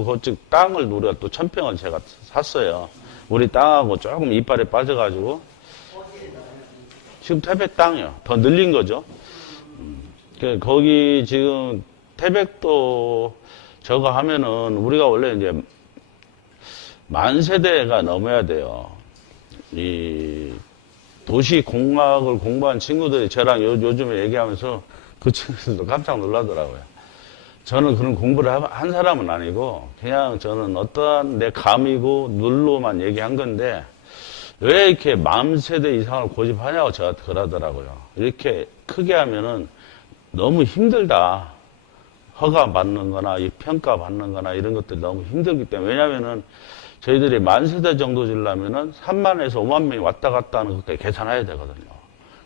그쪽 땅을 우리가 또 1000평을 제가 샀어요. 우리 땅하고 조금 이빨에 빠져가지고. 지금 태백 땅이요. 더 늘린 거죠. 거기 지금 태백도 저거 하면은 우리가 원래 이제 10,000세대가 넘어야 돼요. 이 도시 공학을 공부한 친구들이 저랑 요즘에 얘기하면서 그 친구들도 깜짝 놀라더라고요. 저는 그런 공부를 한 사람은 아니고 그냥 저는 어떠한 내 감이고 눈로만 얘기한 건데 왜 이렇게 40,000세대 이상을 고집하냐고 저한테 그러더라고요. 이렇게 크게 하면은 너무 힘들다. 허가 받는 거나 이 평가 받는 거나 이런 것들이 너무 힘들기 때문에. 왜냐면은 저희들이 10,000세대 정도 지려면은 30,000에서 50,000명이 왔다 갔다 하는 것까지 계산해야 되거든요.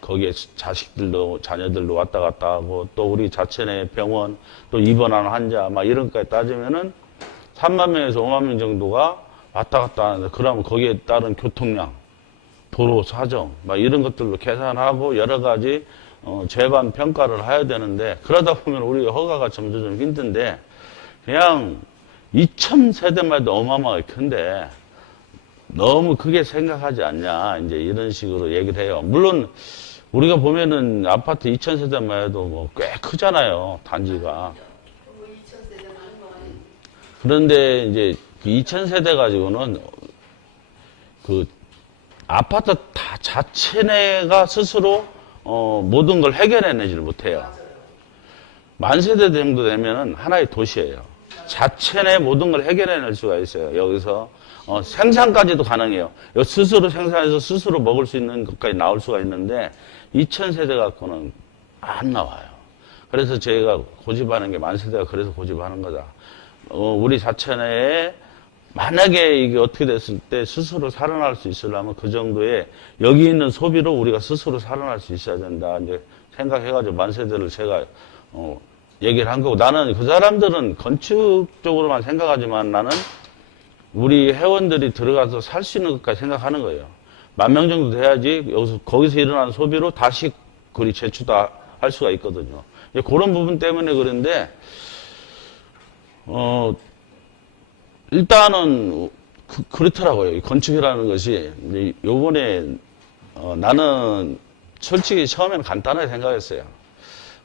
거기에 자식들도, 자녀들도 왔다 갔다 하고, 또 우리 자체 내 병원, 또 입원하는 환자, 막 이런 것까지 따지면은 30,000명에서 50,000명 정도가 왔다 갔다 하는데, 그러면 거기에 따른 교통량, 도로 사정, 막 이런 것들도 계산하고 여러 가지 재반 평가를 해야 되는데, 그러다 보면 우리 허가가 점점 힘든데, 그냥 2,000세대만 해도 어마어마하게 큰데, 너무 크게 생각하지 않냐, 이제 이런 식으로 얘기를 해요. 물론, 우리가 보면은 아파트 2,000세대만 해도 뭐 꽤 크잖아요, 단지가. 그런데 이제 그 2,000세대 가지고는 그 아파트 다 자체 내가 스스로 모든 걸 해결해내지를 못해요. 10,000세대 정도 되면은 하나의 도시예요. 자체 내 모든 걸 해결해낼 수가 있어요. 여기서 생산까지도 가능해요. 스스로 생산해서 스스로 먹을 수 있는 것까지 나올 수가 있는데 2,000세대 갖고는 안 나와요. 그래서 저희가 고집하는 게 10,000세대가 그래서 고집하는 거다. 우리 자체 내에 만약에 이게 어떻게 됐을 때 스스로 살아날 수 있으려면 그 정도의 여기 있는 소비로 우리가 스스로 살아날 수 있어야 된다. 이제 생각해가지고 10,000세대를 제가 얘기를 한 거고, 나는 그 사람들은 건축 쪽으로만 생각하지만 나는 우리 회원들이 들어가서 살 수 있는 것까지 생각하는 거예요. 10,000명 정도 돼야지 거기서 일어나는 소비로 다시 그리 재추다 할 수가 있거든요. 그런 부분 때문에 그런데 일단은 그렇더라고요. 건축이라는 것이 요번에 나는 솔직히 처음에는 간단하게 생각했어요.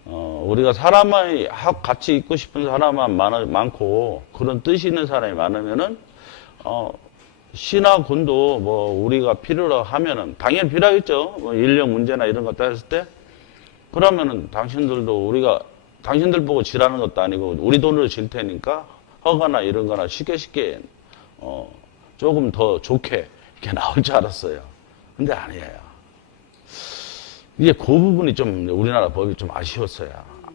우리가 사람이 같이 있고 싶은 사람만 많고 그런 뜻이 있는 사람이 많으면은 시나 군도 뭐 우리가 필요로 하면은 당연히 필요하겠죠. 뭐 인력 문제나 이런 것 따졌을 때 그러면은 당신들도 우리가 당신들 보고 지라는 것도 아니고 우리 돈으로 질 테니까 허가나 이런 거나 쉽게 조금 더 좋게 이렇게 나올 줄 알았어요. 근데 아니에요. 이게 그 부분이 좀 우리나라 법이 좀 아쉬웠어요.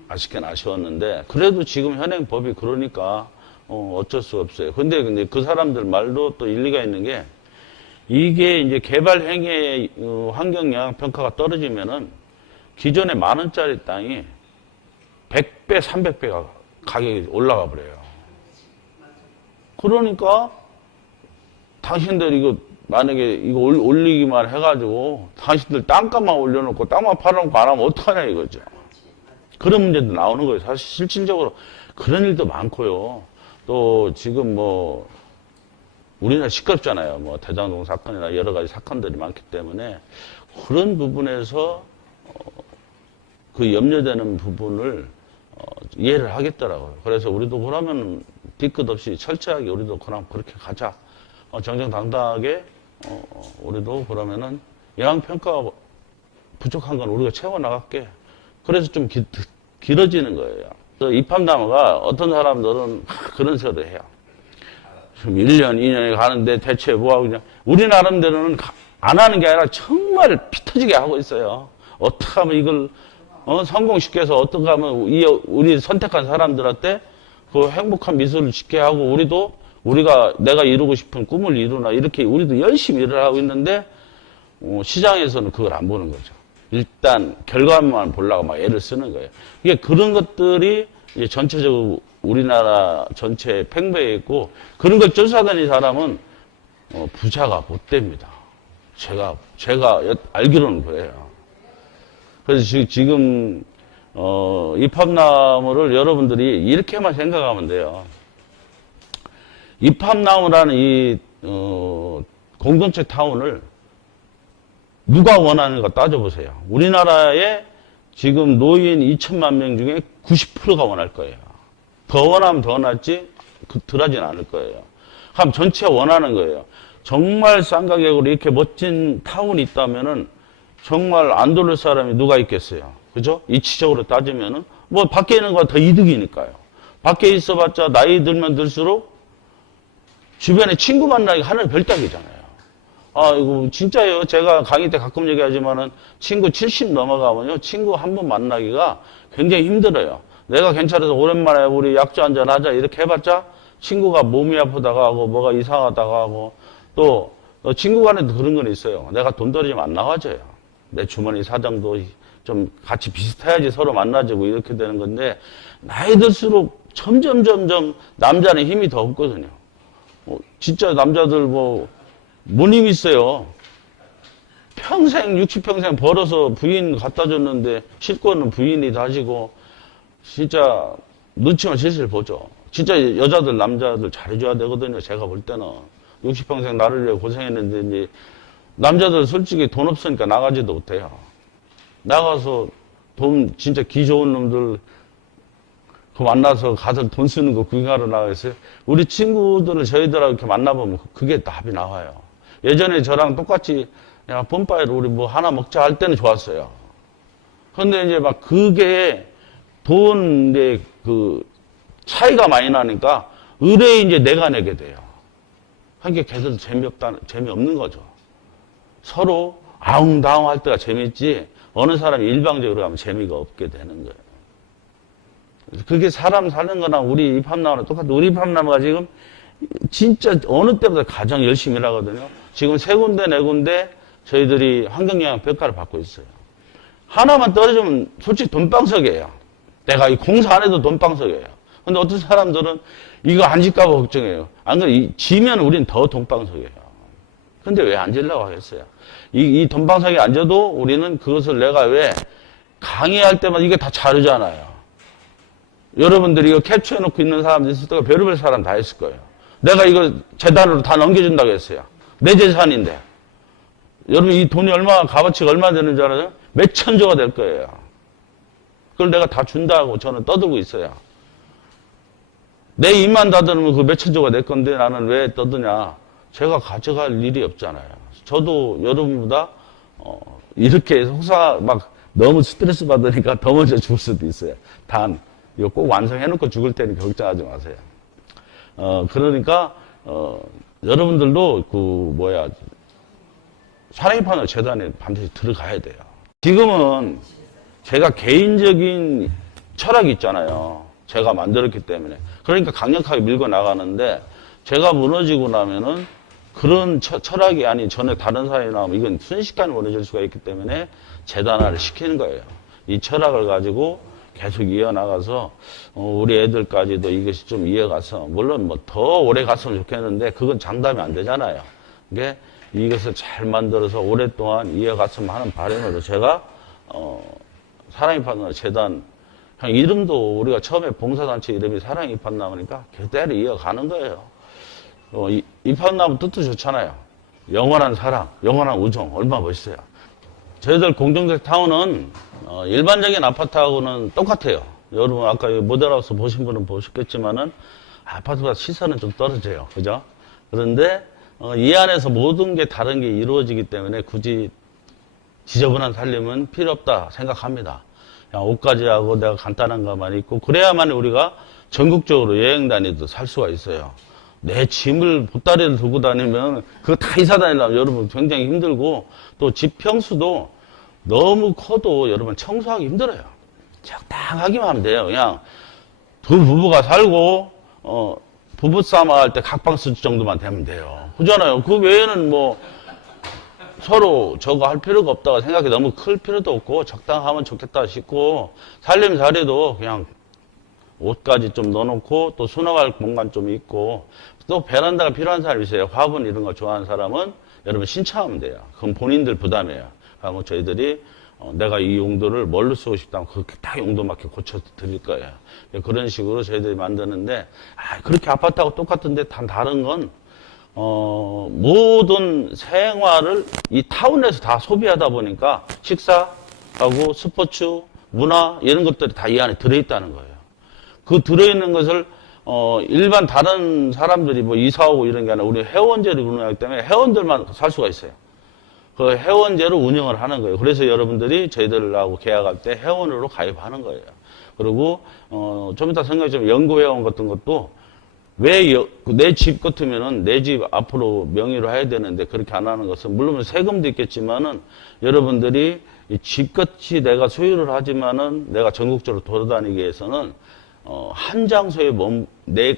아쉽긴 아쉬웠는데 그래도 지금 현행 법이 그러니까 어쩔 수 없어요. 근데 그 사람들 말도 또 일리가 있는 게 이게 이제 개발 행위의 환경 영향 평가가 떨어지면은 기존에 10,000원짜리 땅이 100배, 300배가 가격이 올라가 버려요. 그러니까 당신들 이거 만약에 이거 올리기만 해가지고 당신들 땅값만 올려놓고 땅만 팔아놓고 안 하면 어떡하냐 이거죠. 그런 문제도 나오는 거예요. 사실 실질적으로 그런 일도 많고요. 또 지금 뭐 우리나라 시끄럽잖아요. 뭐 대장동 사건이나 여러 가지 사건들이 많기 때문에 그런 부분에서 그 염려되는 부분을 이해를 하겠더라고요. 그래서 우리도 그러면 뒤끝 없이 철저하게 우리도 그럼 그렇게 가자. 정정당당하게 우리도 그러면은 영향평가가 부족한 건 우리가 채워나갈게. 그래서 좀 길어지는 거예요. 입함나무가 어떤 사람들은 그런 소리를 해요. 지금 1년, 2년에 가는데 대체 뭐하고 그냥 우리 나름대로는 안 하는 게 아니라 정말 피 터지게 하고 있어요. 어떻게 하면 이걸 성공시켜서 어떻게 하면 우리 선택한 사람들한테 그 행복한 미소를 짓게 하고 우리가 내가 이루고 싶은 꿈을 이루나 이렇게 우리도 열심히 일을 하고 있는데 시장에서는 그걸 안 보는 거죠. 일단 결과만 보려고 막 애를 쓰는 거예요. 이게 그런 것들이 이제 전체적으로 우리나라 전체에 팽배해 있고 그런 걸 쫓아다니는 사람은 부자가 못 됩니다. 제가 알기로는 그래요. 그래서 지금 입함나무를 여러분들이 이렇게만 생각하면 돼요. 입합나무라는 이 공동체 타운을 누가 원하는가 따져보세요. 우리나라에 지금 노인 2천만 명 중에 90%가 원할 거예요. 더 원하면 더 원할지 덜하진 않을 거예요. 그럼 전체 원하는 거예요. 정말 싼 가격으로 이렇게 멋진 타운이 있다면은 정말 안 돌릴 사람이 누가 있겠어요. 그죠? 이치적으로 따지면은 뭐 밖에 있는 거가 더 이득이니까요. 밖에 있어봤자 나이 들면 들수록 주변에 친구 만나기 하늘 별따기잖아요. 아, 이거 진짜예요. 제가 강의 때 가끔 얘기하지만은 친구 70 넘어가면요. 친구 한 번 만나기가 굉장히 힘들어요. 내가 괜찮아서 오랜만에 우리 약주 한잔 하자 이렇게 해봤자 친구가 몸이 아프다가 하고 뭐가 이상하다가 하고 또 친구 간에도 그런 건 있어요. 내가 돈 떨어지면 안 나가져요. 내 주머니 사정도 좀 같이 비슷해야지 서로 만나지고 이렇게 되는 건데 나이 들수록 점점 남자는 힘이 더 없거든요. 진짜 남자들 못 힘 있어요. 평생 60평생 벌어서 부인 갖다 줬는데 싣고는 부인이 다지고 진짜 눈치만 실실 보죠. 진짜 여자들 남자들 잘해줘야 되거든요. 제가 볼 때는 60평생 나를 위해 고생했는데 이제 남자들 솔직히 돈 없으니까 나가지도 못해요. 나가서 돈 진짜 기 좋은 놈들 그 만나서 가서 돈 쓰는 거 구경하러 나가겠어요? 우리 친구들을 저희들하고 이렇게 만나보면 그게 답이 나와요. 예전에 저랑 똑같이 야 뻔빠이로 우리 뭐 하나 먹자 할 때는 좋았어요. 그런데 이제 막 그게 돈의 그 차이가 많이 나니까 의뢰 이제 내가 내게 돼요. 그러니까 걔들도 재미없는 거죠. 서로 아웅다웅 할 때가 재밌지 어느 사람이 일방적으로 하면 재미가 없게 되는 거예요. 그게 사람 사는 거나 우리 입합나무랑 똑같아. 우리 입합나무가 지금 진짜 어느 때보다 가장 열심히 일하거든요. 지금 3군데, 4군데 저희들이 환경영향 평가를 받고 있어요. 하나만 떨어지면 솔직히 돈방석이에요. 내가 이 공사 안 해도 돈방석이에요. 근데 어떤 사람들은 이거 안 질까봐 걱정해요. 안 그래, 지면 우린 더 돈방석이에요. 근데 왜 안 질라고 하겠어요? 이 돈방석에 앉아도 우리는 그것을 내가 왜 강의할 때마다 이게 다 자료잖아요. 여러분들이 이거 캡처해놓고 있는 사람들 있을 때가 별의별 사람 다 있을 거예요. 내가 이거 재단으로 다 넘겨준다고 했어요. 내 재산인데. 여러분 이 돈이 값어치가 얼마 되는 줄 알아요? 몇 천조가 될 거예요. 그걸 내가 다 준다고 저는 떠들고 있어요. 내 입만 닫으면 그 몇 천조가 될 건데 나는 왜 떠드냐. 제가 가져갈 일이 없잖아요. 저도 여러분보다 이렇게 막 너무 스트레스 받으니까 더 먼저 죽을 수도 있어요. 단 이거 꼭 완성해놓고 죽을 테니 걱정하지 마세요. 그러니까 여러분들도 사랑의 재단에 반드시 들어가야 돼요. 지금은 제가 개인적인 철학이 있잖아요. 제가 만들었기 때문에. 그러니까 강력하게 밀고 나가는데 제가 무너지고 나면은 그런 철학이 아닌 전에 다른 사람이 나오면 이건 순식간에 무너질 수가 있기 때문에 재단화를 시키는 거예요. 이 철학을 가지고 계속 이어나가서 우리 애들까지도 이것이 좀 이어가서 물론 뭐 더 오래 갔으면 좋겠는데 그건 장담이 안 되잖아요. 이게 이것을 잘 만들어서 오랫동안 이어갔으면 하는 바람으로 제가 사랑의 입합나무 재단 이름도 우리가 처음에 봉사단체 이름이 사랑의 입합나무니까 그대로 이어가는 거예요. 입합나무 뜻도 좋잖아요. 영원한 사랑, 영원한 우정 얼마나 멋있어요. 저희들 공동체 타운은 일반적인 아파트하고는 똑같아요. 여러분 아까 모델하우스 보신 분은 보셨겠지만은 아파트보다 시세는 좀 떨어져요. 그죠? 그런데 이 안에서 모든 게 다른 게 이루어지기 때문에 굳이 지저분한 살림은 필요 없다 생각합니다. 그냥 옷가지하고 내가 간단한 것만 입고 그래야만 우리가 전국적으로 여행 다니도 살 수가 있어요. 내 짐을 보따리를 들고 다니면 그거 다 이사 다니려면 여러분 굉장히 힘들고 또 집 평수도 너무 커도 여러분 청소하기 힘들어요. 적당하기만 하면 돼요. 그냥 두 부부가 살고 부부싸움 할 때 각방 쓸 정도만 되면 돼요. 그잖아요. 그 외에는 뭐 서로 저거 할 필요가 없다고 생각이 너무 클 필요도 없고 적당하면 좋겠다 싶고 살림살이도 그냥 옷까지 좀 넣어놓고 또 수납할 공간 좀 있고 또 베란다가 필요한 사람이 있어요. 화분 이런 거 좋아하는 사람은 여러분 신청하면 돼요. 그럼 본인들 부담이에요. 그러면 저희들이 내가 이 용도를 뭘로 쓰고 싶다면 그렇게 딱 용도 맞게 고쳐 드릴 거예요. 그런 식으로 저희들이 만드는데, 그렇게 아파트하고 똑같은데 단 다른 건, 모든 생활을 이 타운에서 다 소비하다 보니까 식사하고 스포츠, 문화, 이런 것들이 다 이 안에 들어있다는 거예요. 그 들어있는 것을, 일반 다른 사람들이 뭐 이사 오고 이런 게 아니라 우리 회원제를 운영하기 때문에 회원들만 살 수가 있어요. 그 회원제로 운영을 하는 거예요. 그래서 여러분들이 저희들하고 계약할 때 회원으로 가입하는 거예요. 그리고 좀 이따 생각해 보면 연구회원 같은 것도 왜 내 집 같으면은 내 집 앞으로 명의로 해야 되는데 그렇게 안 하는 것은 물론 세금도 있겠지만은 여러분들이 집같이 내가 소유를 하지만은 내가 전국적으로 돌아다니기 위해서는 한 장소에 내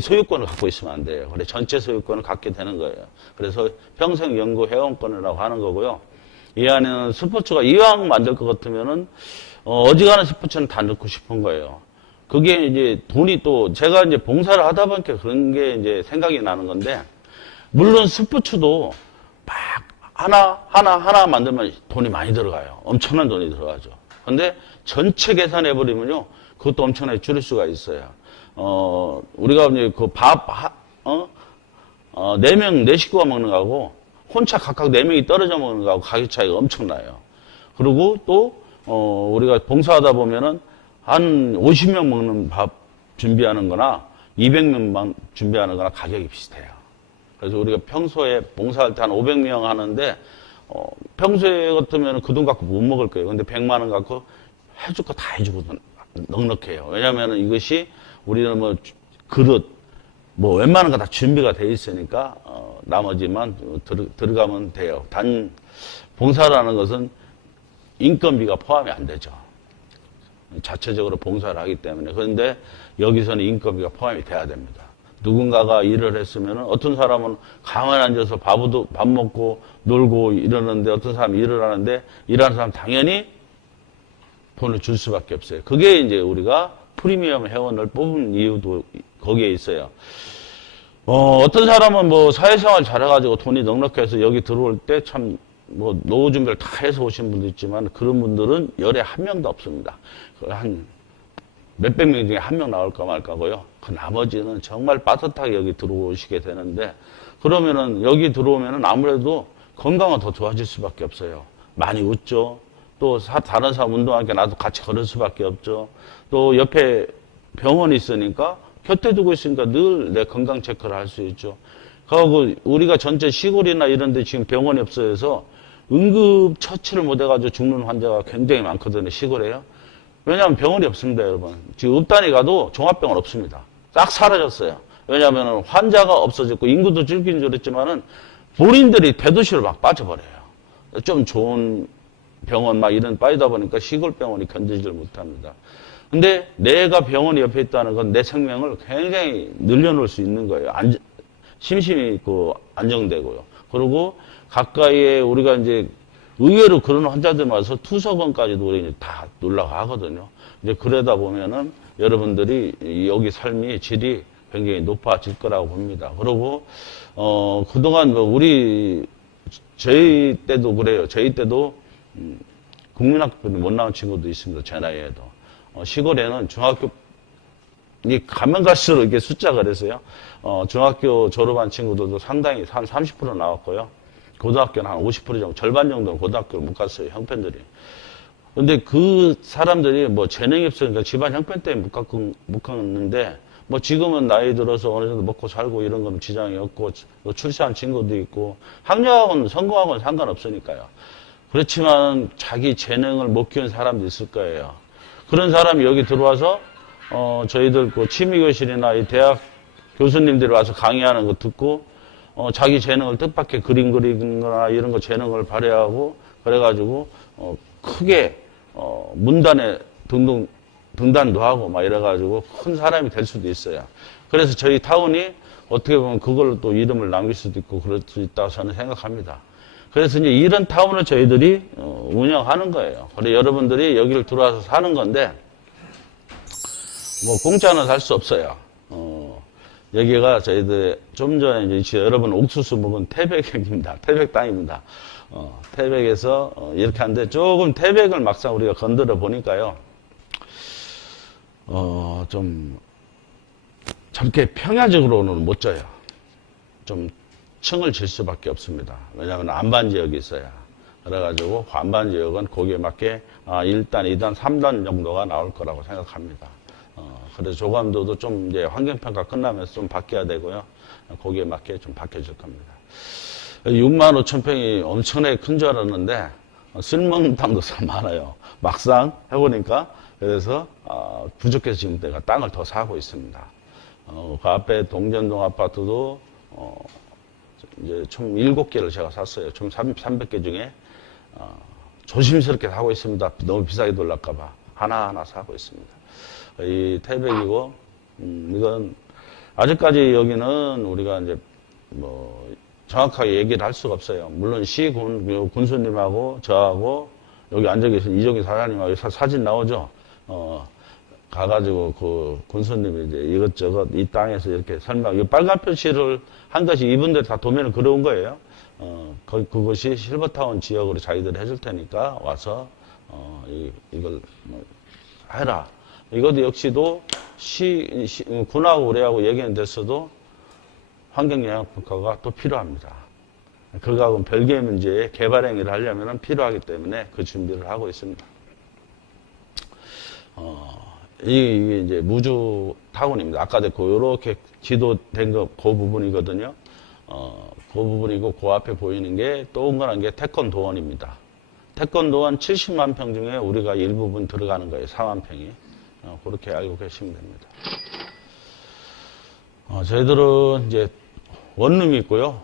소유권을 갖고 있으면 안 돼요. 그래 전체 소유권을 갖게 되는 거예요. 그래서 평생 연구 회원권이라고 하는 거고요. 이 안에는 스포츠가 이왕 만들 것 같으면은 어지간한 스포츠는 다 넣고 싶은 거예요. 그게 이제 돈이 또 제가 이제 봉사를 하다 보니까 그런 게 이제 생각이 나는 건데 물론 스포츠도 막 하나 만들면 돈이 많이 들어가요. 엄청난 돈이 들어가죠. 근데 전체 계산해 버리면요. 그것도 엄청나게 줄일 수가 있어요. 우리가 이제 그 네 명, 네 식구가 먹는 거하고 혼자 각각 네 명이 떨어져 먹는 거하고 가격 차이가 엄청나요. 그리고 또, 우리가 봉사하다 보면은 한 50명 먹는 밥 준비하는 거나 200명 준비하는 거나 가격이 비슷해요. 그래서 우리가 평소에 봉사할 때 한 500명 하는데, 평소에 같으면 그 돈 갖고 못 먹을 거예요. 근데 100만 원 갖고 해줄 거 다 해주고 넉넉해요. 왜냐면은 이것이 우리는 뭐 그릇, 뭐 웬만한 거 다 준비가 돼 있으니까, 나머지만 들어가면 돼요. 단, 봉사라는 것은 인건비가 포함이 안 되죠. 자체적으로 봉사를 하기 때문에. 그런데 여기서는 인건비가 포함이 돼야 됩니다. 누군가가 일을 했으면은 어떤 사람은 가만히 앉아서 밥 먹고 놀고 이러는데 어떤 사람이 일을 하는데 일하는 사람 당연히 돈을 줄 수밖에 없어요. 그게 이제 우리가 프리미엄 회원을 뽑은 이유도 거기에 있어요. 어떤 사람은 뭐 사회생활 잘해가지고 돈이 넉넉해서 여기 들어올 때 참 뭐 노후 준비를 다 해서 오신 분도 있지만 그런 분들은 열에 한 명도 없습니다. 한 몇백 명 중에 한 명 나올까 말까고요. 그 나머지는 정말 빠듯하게 여기 들어오시게 되는데 그러면은 여기 들어오면은 아무래도 건강은 더 좋아질 수밖에 없어요. 많이 웃죠. 또 다른 사람 운동하니까 나도 같이 걸을 수밖에 없죠. 또 옆에 병원이 있으니까 곁에 두고 있으니까 늘 내 건강 체크를 할 수 있죠. 그리고 우리가 전체 시골이나 이런 데 지금 병원이 없어서 응급 처치를 못 해가지고 죽는 환자가 굉장히 많거든요. 시골에요. 왜냐하면 병원이 없습니다, 여러분. 지금 읍단에 가도 종합병원 없습니다. 싹 사라졌어요. 왜냐하면 환자가 없어졌고 인구도 줄긴 줄었지만은 본인들이 대도시로 막 빠져버려요. 좀 좋은 병원 막 이런 빠지다 보니까 시골 병원이 견디지를 못합니다. 근데 내가 병원이 옆에 있다는 건 내 생명을 굉장히 늘려놓을 수 있는 거예요. 심심이 있고 안정되고요. 그리고 가까이에 우리가 이제 의외로 그런 환자들 와서 투석원까지도 우리 다 올라가거든요. 이제 그러다 보면은 여러분들이 여기 삶의 질이 굉장히 높아질 거라고 봅니다. 그리고, 그동안 뭐 저희 때도 그래요. 저희 때도, 국민학교 못 나온 친구도 있습니다. 제 나이에도. 시골에는 중학교, 가면 갈수록 이게 숫자가 그래서요. 중학교 졸업한 친구들도 상당히 한 30% 나왔고요. 고등학교는 한 50% 정도, 절반 정도는 고등학교를 못 갔어요, 형편들이. 근데 그 사람들이 뭐 재능이 없으니까 집안 형편 때문에 못 갔는데, 뭐 지금은 나이 들어서 어느 정도 먹고 살고 이런 건 지장이 없고, 출세한 친구도 있고, 학력하고는 성공하고는 상관없으니까요. 그렇지만 자기 재능을 못 키운 사람도 있을 거예요. 그런 사람이 여기 들어와서, 저희들 그 취미교실이나 이 대학 교수님들이 와서 강의하는 거 듣고, 자기 재능을 뜻밖의 그림 그리거나 이런 거 재능을 발휘하고, 그래가지고, 크게, 문단에 등단도 하고 막 이래가지고 큰 사람이 될 수도 있어요. 그래서 저희 타운이 어떻게 보면 그걸로 또 이름을 남길 수도 있고 그럴 수 있다고 저는 생각합니다. 그래서 이제 이런 타운을 저희들이 운영하는 거예요. 그래서 여러분들이 여기를 들어와서 사는 건데, 뭐 공짜는 살 수 없어요. 여기가 저희들 좀 전에 이제 여러분 옥수수 먹은 태백입니다. 태백 땅입니다. 태백에서 이렇게 하는데 조금 태백을 막상 우리가 건드려 보니까요. 좀 저렇게 평야적으로는 못 져요. 좀 층을 질 수밖에 없습니다. 왜냐하면 안반 지역이 있어야. 그래가지고 안반 지역은 거기에 맞게 1단, 2단, 3단 정도가 나올 거라고 생각합니다. 그래서 조감도도 좀 이제 환경평가 끝나면서 좀 바뀌어야 되고요. 거기에 맞게 좀 바뀌어질 겁니다. 6만 5천 평이 엄청나게 큰 줄 알았는데 쓸모없는 땅도 많아요. 막상 해보니까 그래서 부족해서 지금 내가 땅을 더 사고 있습니다. 그 앞에 동전동 아파트도 이제 총 7개를 제가 샀어요. 총 300개 중에 조심스럽게 사고 있습니다. 너무 비싸게 놀랄까봐 하나하나 사고 있습니다. 이 태백이고 이건 아직까지 여기는 우리가 이제 뭐 정확하게 얘기를 할 수가 없어요. 물론 군수님하고 저하고 여기 앉아 계신 이종희 사장님하고 사진 나오죠. 가가지고 그 군수님이 이제 이것저것 이 땅에서 이렇게 설명, 이 빨간 표시를 한 것이 이분들 다 도면을 그려온 거예요. 그것이 실버타운 지역으로 자기들이 해줄 테니까 와서 이걸 뭐 해라. 이것도 역시도 군하고 우리하고 얘기는 됐어도 환경영향평가가 또 필요합니다. 그거하고는 별개의 문제에 개발 행위를 하려면 필요하기 때문에 그 준비를 하고 있습니다. 이게 이제 무주 타운입니다. 아까도 이렇게 지도된 거, 그 부분이거든요. 그 부분이고, 그 앞에 보이는 게 동그란 게 태권도원입니다. 태권도원 70만 평 중에 우리가 일부분 들어가는 거예요. 4만 평이. 그렇게 알고 계시면 됩니다. 저희들은 이제 원룸이 있고요.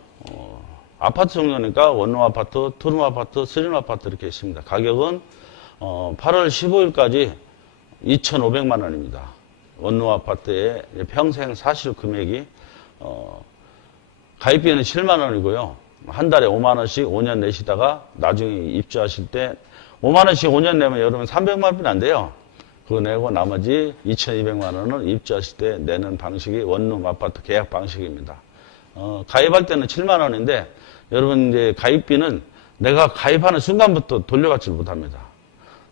아파트 종류니까 원룸 아파트, 투룸 아파트, 쓰리룸 아파트 이렇게 있습니다. 가격은 8월 15일까지 2,500만 원입니다. 원룸 아파트에 평생 사실 금액이 가입비는 7만 원이고요. 한 달에 5만 원씩 5년 내시다가 나중에 입주하실 때 5만 원씩 5년 내면 여러분 300만 원뿐이 안 돼요. 그거 내고 나머지 2,200만 원은 입주하실 때 내는 방식이 원룸 아파트 계약 방식입니다. 가입할 때는 7만 원인데 여러분 이제 가입비는 내가 가입하는 순간부터 돌려받지 못합니다.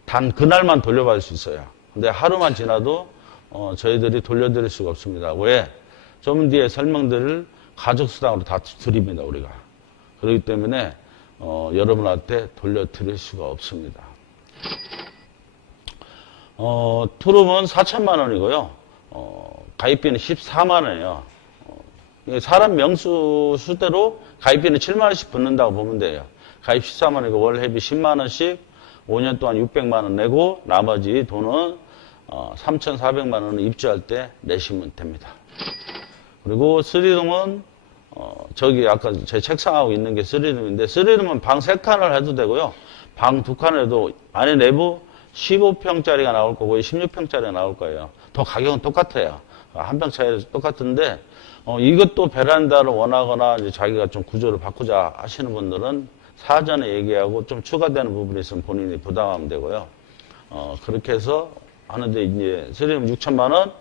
단 그날만 돌려받을 수 있어요. 근데 하루만 지나도 저희들이 돌려드릴 수가 없습니다. 왜? 좀 뒤에 설명드릴 가족수당으로 다 드립니다, 우리가. 그렇기 때문에 여러분한테 돌려드릴 수가 없습니다. 투룸은 4천만 원이고요. 가입비는 14만 원이에요. 사람 명수 수대로 가입비는 7만 원씩 붙는다고 보면 돼요. 가입 14만 원이고 월 회비 10만 원씩 5년 동안 600만 원 내고 나머지 돈은 3,400만 원을 입주할 때 내시면 됩니다. 그리고 3룸은 저기 아까 제 책상하고 있는 게 3룸인데 3룸은 방 3칸을 해도 되고요. 방 2칸을 해도 안에 내부 15평짜리가 나올 거고 16평짜리가 나올 거예요. 더 가격은 똑같아요. 한 평 차이 똑같은데 이것도 베란다를 원하거나 이제 자기가 좀 구조를 바꾸자 하시는 분들은 사전에 얘기하고 좀 추가되는 부분이 있으면 본인이 부담하면 되고요. 그렇게 해서 하는데 이제 3룸 6천만 원,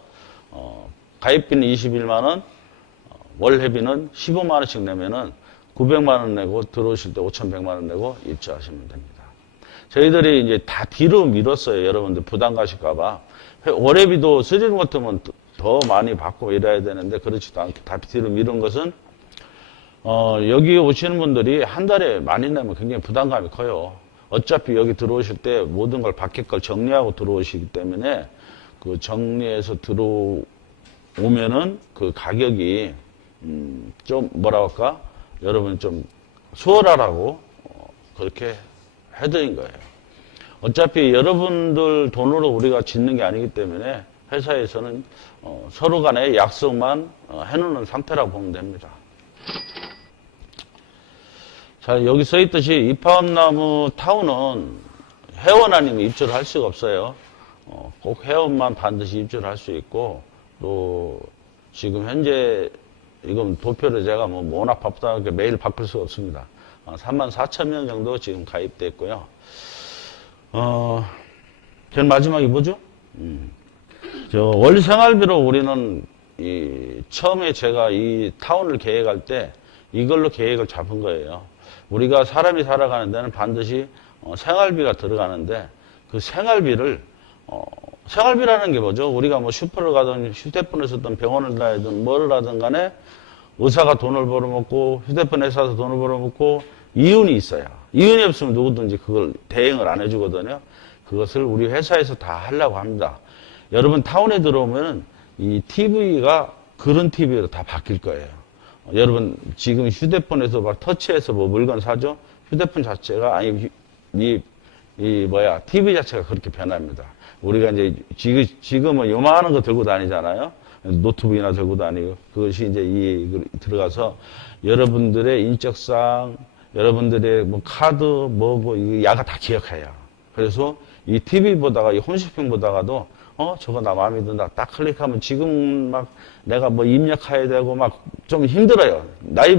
가입비는 21만 원, 월회비는 15만 원씩 내면은 900만 원 내고 들어오실 때 5,100만 원 내고 입주하시면 됩니다. 저희들이 이제 다 뒤로 밀었어요. 여러분들 부담 가실까봐. 월회비도 3룸 같으면 더 많이 받고 이래야 되는데 그렇지도 않게 다 뒤로 미룬 것은 여기 오시는 분들이 한 달에 많이 내면 굉장히 부담감이 커요. 어차피 여기 들어오실 때 모든 걸 밖에 걸 정리하고 들어오시기 때문에 그 정리해서 들어오면은 그 가격이 좀 뭐라 할까? 여러분 좀 수월하라고 그렇게 해드린 거예요. 어차피 여러분들 돈으로 우리가 짓는 게 아니기 때문에 회사에서는 서로 간에 약속만 해놓는 상태라고 보면 됩니다. 자, 여기 써 있듯이 이파업나무 타운은 회원 아니면 입주를 할 수가 없어요. 꼭 회원만 반드시 입주를 할 수 있고, 또 지금 현재 이건 도표를 제가 뭐 워낙 바쁘다 보니까 매일 바꿀 수가 없습니다. 34,000명 정도 지금 가입돼 있고요. 제일 마지막이 뭐죠? 월 생활비로 우리는 처음에 제가 이 타운을 계획할 때 이걸로 계획을 잡은 거예요. 우리가 사람이 살아가는 데는 반드시 생활비가 들어가는데 그 생활비라는 게 뭐죠? 우리가 뭐 슈퍼를 가든 휴대폰을 쓰든 병원을 다니든 뭐를 하든 간에 의사가 돈을 벌어먹고 휴대폰 회사에서 돈을 벌어먹고 이윤이 있어요. 이윤이 없으면 누구든지 그걸 대행을 안 해주거든요. 그것을 우리 회사에서 다 하려고 합니다. 여러분 타운에 들어오면 이 TV가 그런 TV로 다 바뀔 거예요. 여러분 지금 휴대폰에서 막 터치해서 뭐 물건 사죠? 휴대폰 자체가 아니 TV 자체가 그렇게 변합니다. 우리가 이제 지금은 요만한 거 들고 다니잖아요. 노트북이나 들고 다니고 그것이 이제 들어가서 여러분들의 인적사항, 여러분들의 뭐 카드 뭐고 이거 야가 다 기억해요. 그래서 이 TV 보다가 이 홈쇼핑 보다가도 저거 나 마음에 든다. 딱 클릭하면 지금 막 내가 뭐 입력해야 되고 막 좀 힘들어요. 나이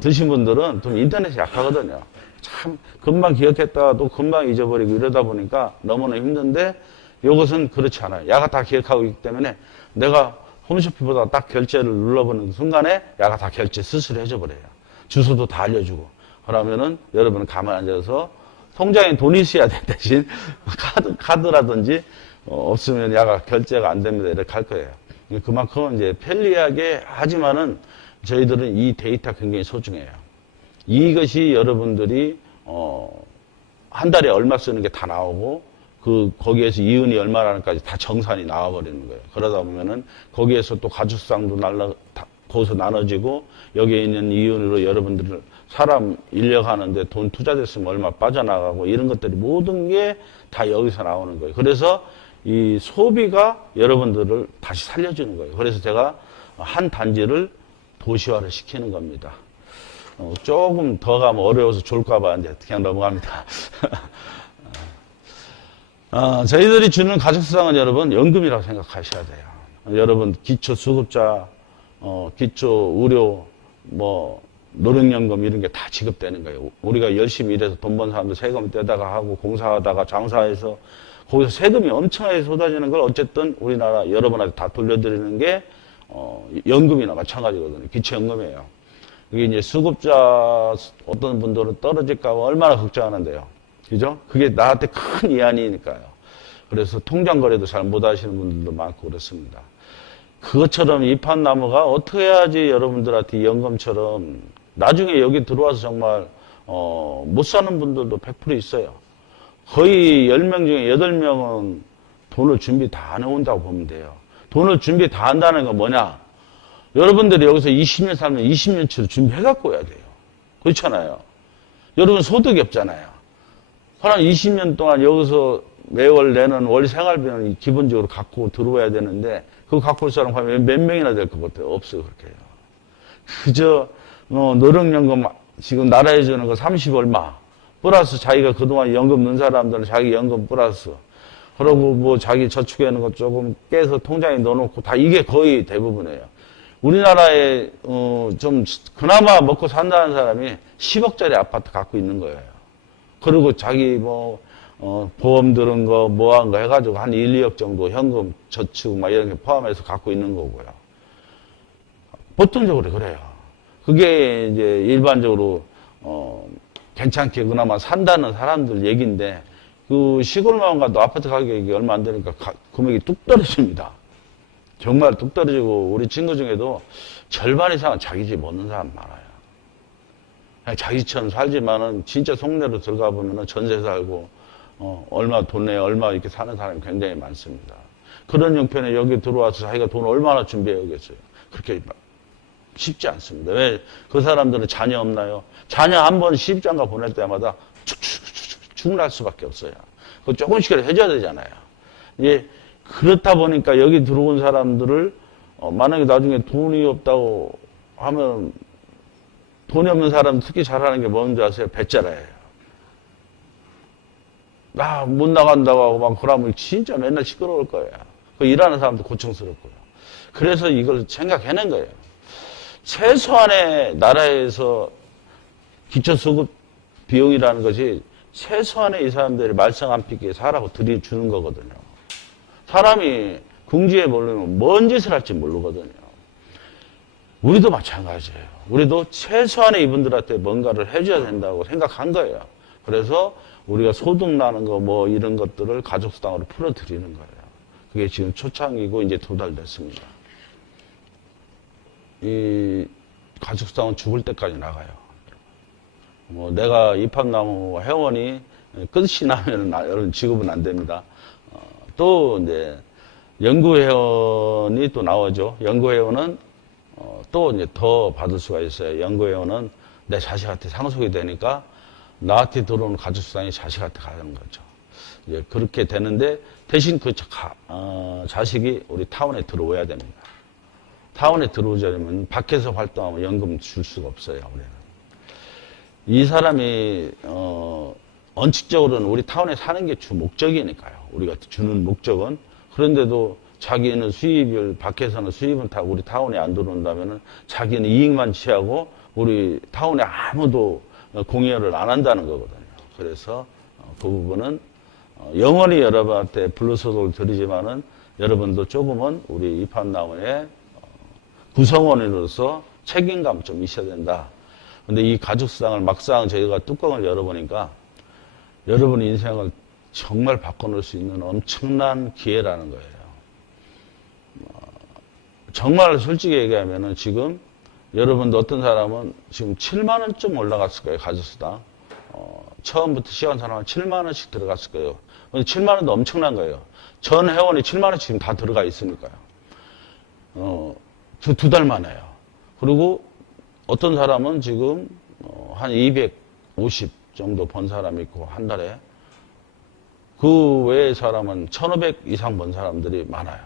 드신 분들은 좀 인터넷이 약하거든요. 참 금방 기억했다가도 금방 잊어버리고 이러다 보니까 너무나 힘든데 이것은 그렇지 않아요. 야가 다 기억하고 있기 때문에 내가 홈쇼핑보다 딱 결제를 눌러보는 순간에 야가 다 결제 스스로 해줘버려요. 주소도 다 알려주고. 그러면은 여러분은 가만히 앉아서 통장에 돈이 있어야 될 대신 카드라든지 없으면 야가 결제가 안 됩니다. 이렇게 할 거예요. 그만큼 이제 편리하게 하지만은 저희들은 이 데이터 굉장히 소중해요. 이것이 여러분들이 한 달에 얼마 쓰는 게 다 나오고 거기에서 이윤이 얼마라는까지 다 정산이 나와버리는 거예요. 그러다 보면은 거기에서 또 가축상도 거기서 나눠지고 여기에 있는 이윤으로 여러분들을 사람 인력하는데 돈 투자됐으면 얼마 빠져나가고 이런 것들이 모든 게 다 여기서 나오는 거예요. 그래서 이 소비가 여러분들을 다시 살려주는 거예요. 그래서 제가 한 단지를 도시화를 시키는 겁니다. 조금 더 가면 어려워서 좋을까봐 이제 그냥 넘어갑니다. 저희들이 주는 가족수당은 여러분 연금이라고 생각하셔야 돼요. 여러분 기초수급자, 기초의료, 노령연금 이런 게 다 지급되는 거예요. 우리가 열심히 일해서 돈 번 사람들 세금 떼다가 하고 공사하다가 장사해서 거기서 세금이 엄청나게 쏟아지는 걸 어쨌든 우리나라 여러분한테 다 돌려드리는 게 연금이나 마찬가지거든요. 기초연금이에요. 이게 이제 수급자 어떤 분들은 떨어질까 봐 얼마나 걱정하는데요. 그죠? 그게 나한테 큰 이한이니까요. 그래서 통장 거래도 잘 못 하시는 분들도 많고 그렇습니다. 그것처럼 이판나무가 어떻게 해야지 여러분들한테 연금처럼 나중에 여기 들어와서 정말 못 사는 분들도 100% 있어요. 거의 10명 중에 8명은 돈을 준비 다 안 해온다고 보면 돼요. 돈을 준비 다 한다는 건 뭐냐? 여러분들이 여기서 20년 살면 20년치로 준비해갖고 와야 돼요. 그렇잖아요. 여러분 소득이 없잖아요. 한 20년 동안 여기서 매월 내는 월 생활비는 기본적으로 갖고 들어와야 되는데 그거 갖고 올 사람 가면 몇 명이나 될 것 같아요? 없어요. 그렇게 해요. 그저 노령연금 지금 나라에 주는 거 30 얼마 플러스 자기가 그동안 연금 넣은 사람들은 자기 연금 플러스 그러고 자기 저축해 놓은 거 조금 깨서 통장에 넣어놓고 다 이게 거의 대부분이에요. 우리나라에 좀 그나마 먹고 산다는 사람이 10억짜리 아파트 갖고 있는 거예요. 그리고 자기 보험 들은 거 한 거 해가지고 한 1, 2억 정도 현금 저축 이런 게 포함해서 갖고 있는 거고요. 보통적으로 그래요. 그게 이제 일반적으로 괜찮게 그나마 산다는 사람들 얘기인데 그 시골만 가도 아파트 가격이 얼마 안 되니까 금액이 뚝 떨어집니다. 정말 뚝 떨어지고 우리 친구 중에도 절반 이상은 자기 집 없는 사람 많아요. 그냥 자기처럼 살지만은 진짜 속내로 들어가 보면은 전세 살고 얼마 돈 내 얼마 이렇게 사는 사람이 굉장히 많습니다. 그런 형편에 여기 들어와서 자기가 돈 얼마나 준비해야겠어요. 그렇게 쉽지 않습니다. 왜? 그 사람들은 자녀 없나요? 자녀 한 번 시집장가 보낼 때마다 죽날 수밖에 없어요. 그거 조금씩이라도 해줘야 되잖아요. 예, 그렇다 보니까 여기 들어온 사람들을 만약에 나중에 돈이 없다고 하면 돈이 없는 사람 특히 잘하는 게 뭔지 아세요? 배짜라예요. 나 못 나간다고 하고 막 그러면 진짜 맨날 시끄러울 거예요. 그 일하는 사람도 고통스럽고요. 그래서 이걸 생각해낸 거예요. 최소한의 나라에서 기초수급 비용이라는 것이 최소한의 이 사람들이 말썽 안 피게 사라고 들이주는 거거든요. 사람이 궁지에 모르면 뭔 짓을 할지 모르거든요. 우리도 마찬가지예요. 우리도 최소한의 이분들한테 뭔가를 해줘야 된다고 생각한 거예요. 그래서 우리가 소득 나는 거 뭐 이런 것들을 가족수당으로 풀어드리는 거예요. 그게 지금 초창기고 이제 2달 됐습니다. 이 가족수당은 죽을 때까지 나가요. 뭐 내가 입학나무 회원이 끝이 나면 여러분 지급은 안 됩니다. 또 이제 연구회원이 또 나오죠. 연구회원은 또 이제 더 받을 수가 있어요. 연구회원은 내 자식한테 상속이 되니까 나한테 들어오는 가족수당이 자식한테 가는 거죠. 이제 그렇게 되는데 대신 그 자식이 우리 타운에 들어오야 됩니다. 타운에 들어오자면 밖에서 활동하면 연금 줄 수가 없어요. 우리는. 이 사람이 원칙적으로는 우리 타운에 사는 게 주 목적이니까요. 우리가 주는 목적은. 그런데도 자기는 수입을 밖에서는 수입은 다 우리 타운에 안 들어온다면은 자기는 이익만 취하고 우리 타운에 아무도 공여를 안 한다는 거거든요. 그래서 그 부분은 영원히 여러분한테 불로소득을 드리지만은 여러분도 조금은 우리 입학나무의 구성원으로서 책임감 좀 있어야 된다. 근데 이 가족수당을 막상 저희가 뚜껑을 열어보니까 여러분 인생을 정말 바꿔놓을 수 있는 엄청난 기회라는 거예요. 정말 솔직히 얘기하면은 지금 여러분도 어떤 사람은 지금 7만 원쯤 올라갔을 거예요, 가족수당. 처음부터 시간 사람은 7만 원씩 들어갔을 거예요. 근데 7만 원도 엄청난 거예요. 전 회원이 7만 원씩 지금 다 들어가 있으니까요. 두 달 만에요. 그리고 어떤 사람은 지금 한 250 정도 번 사람이 있고 한 달에 그 외의 사람은 1,500 이상 번 사람들이 많아요.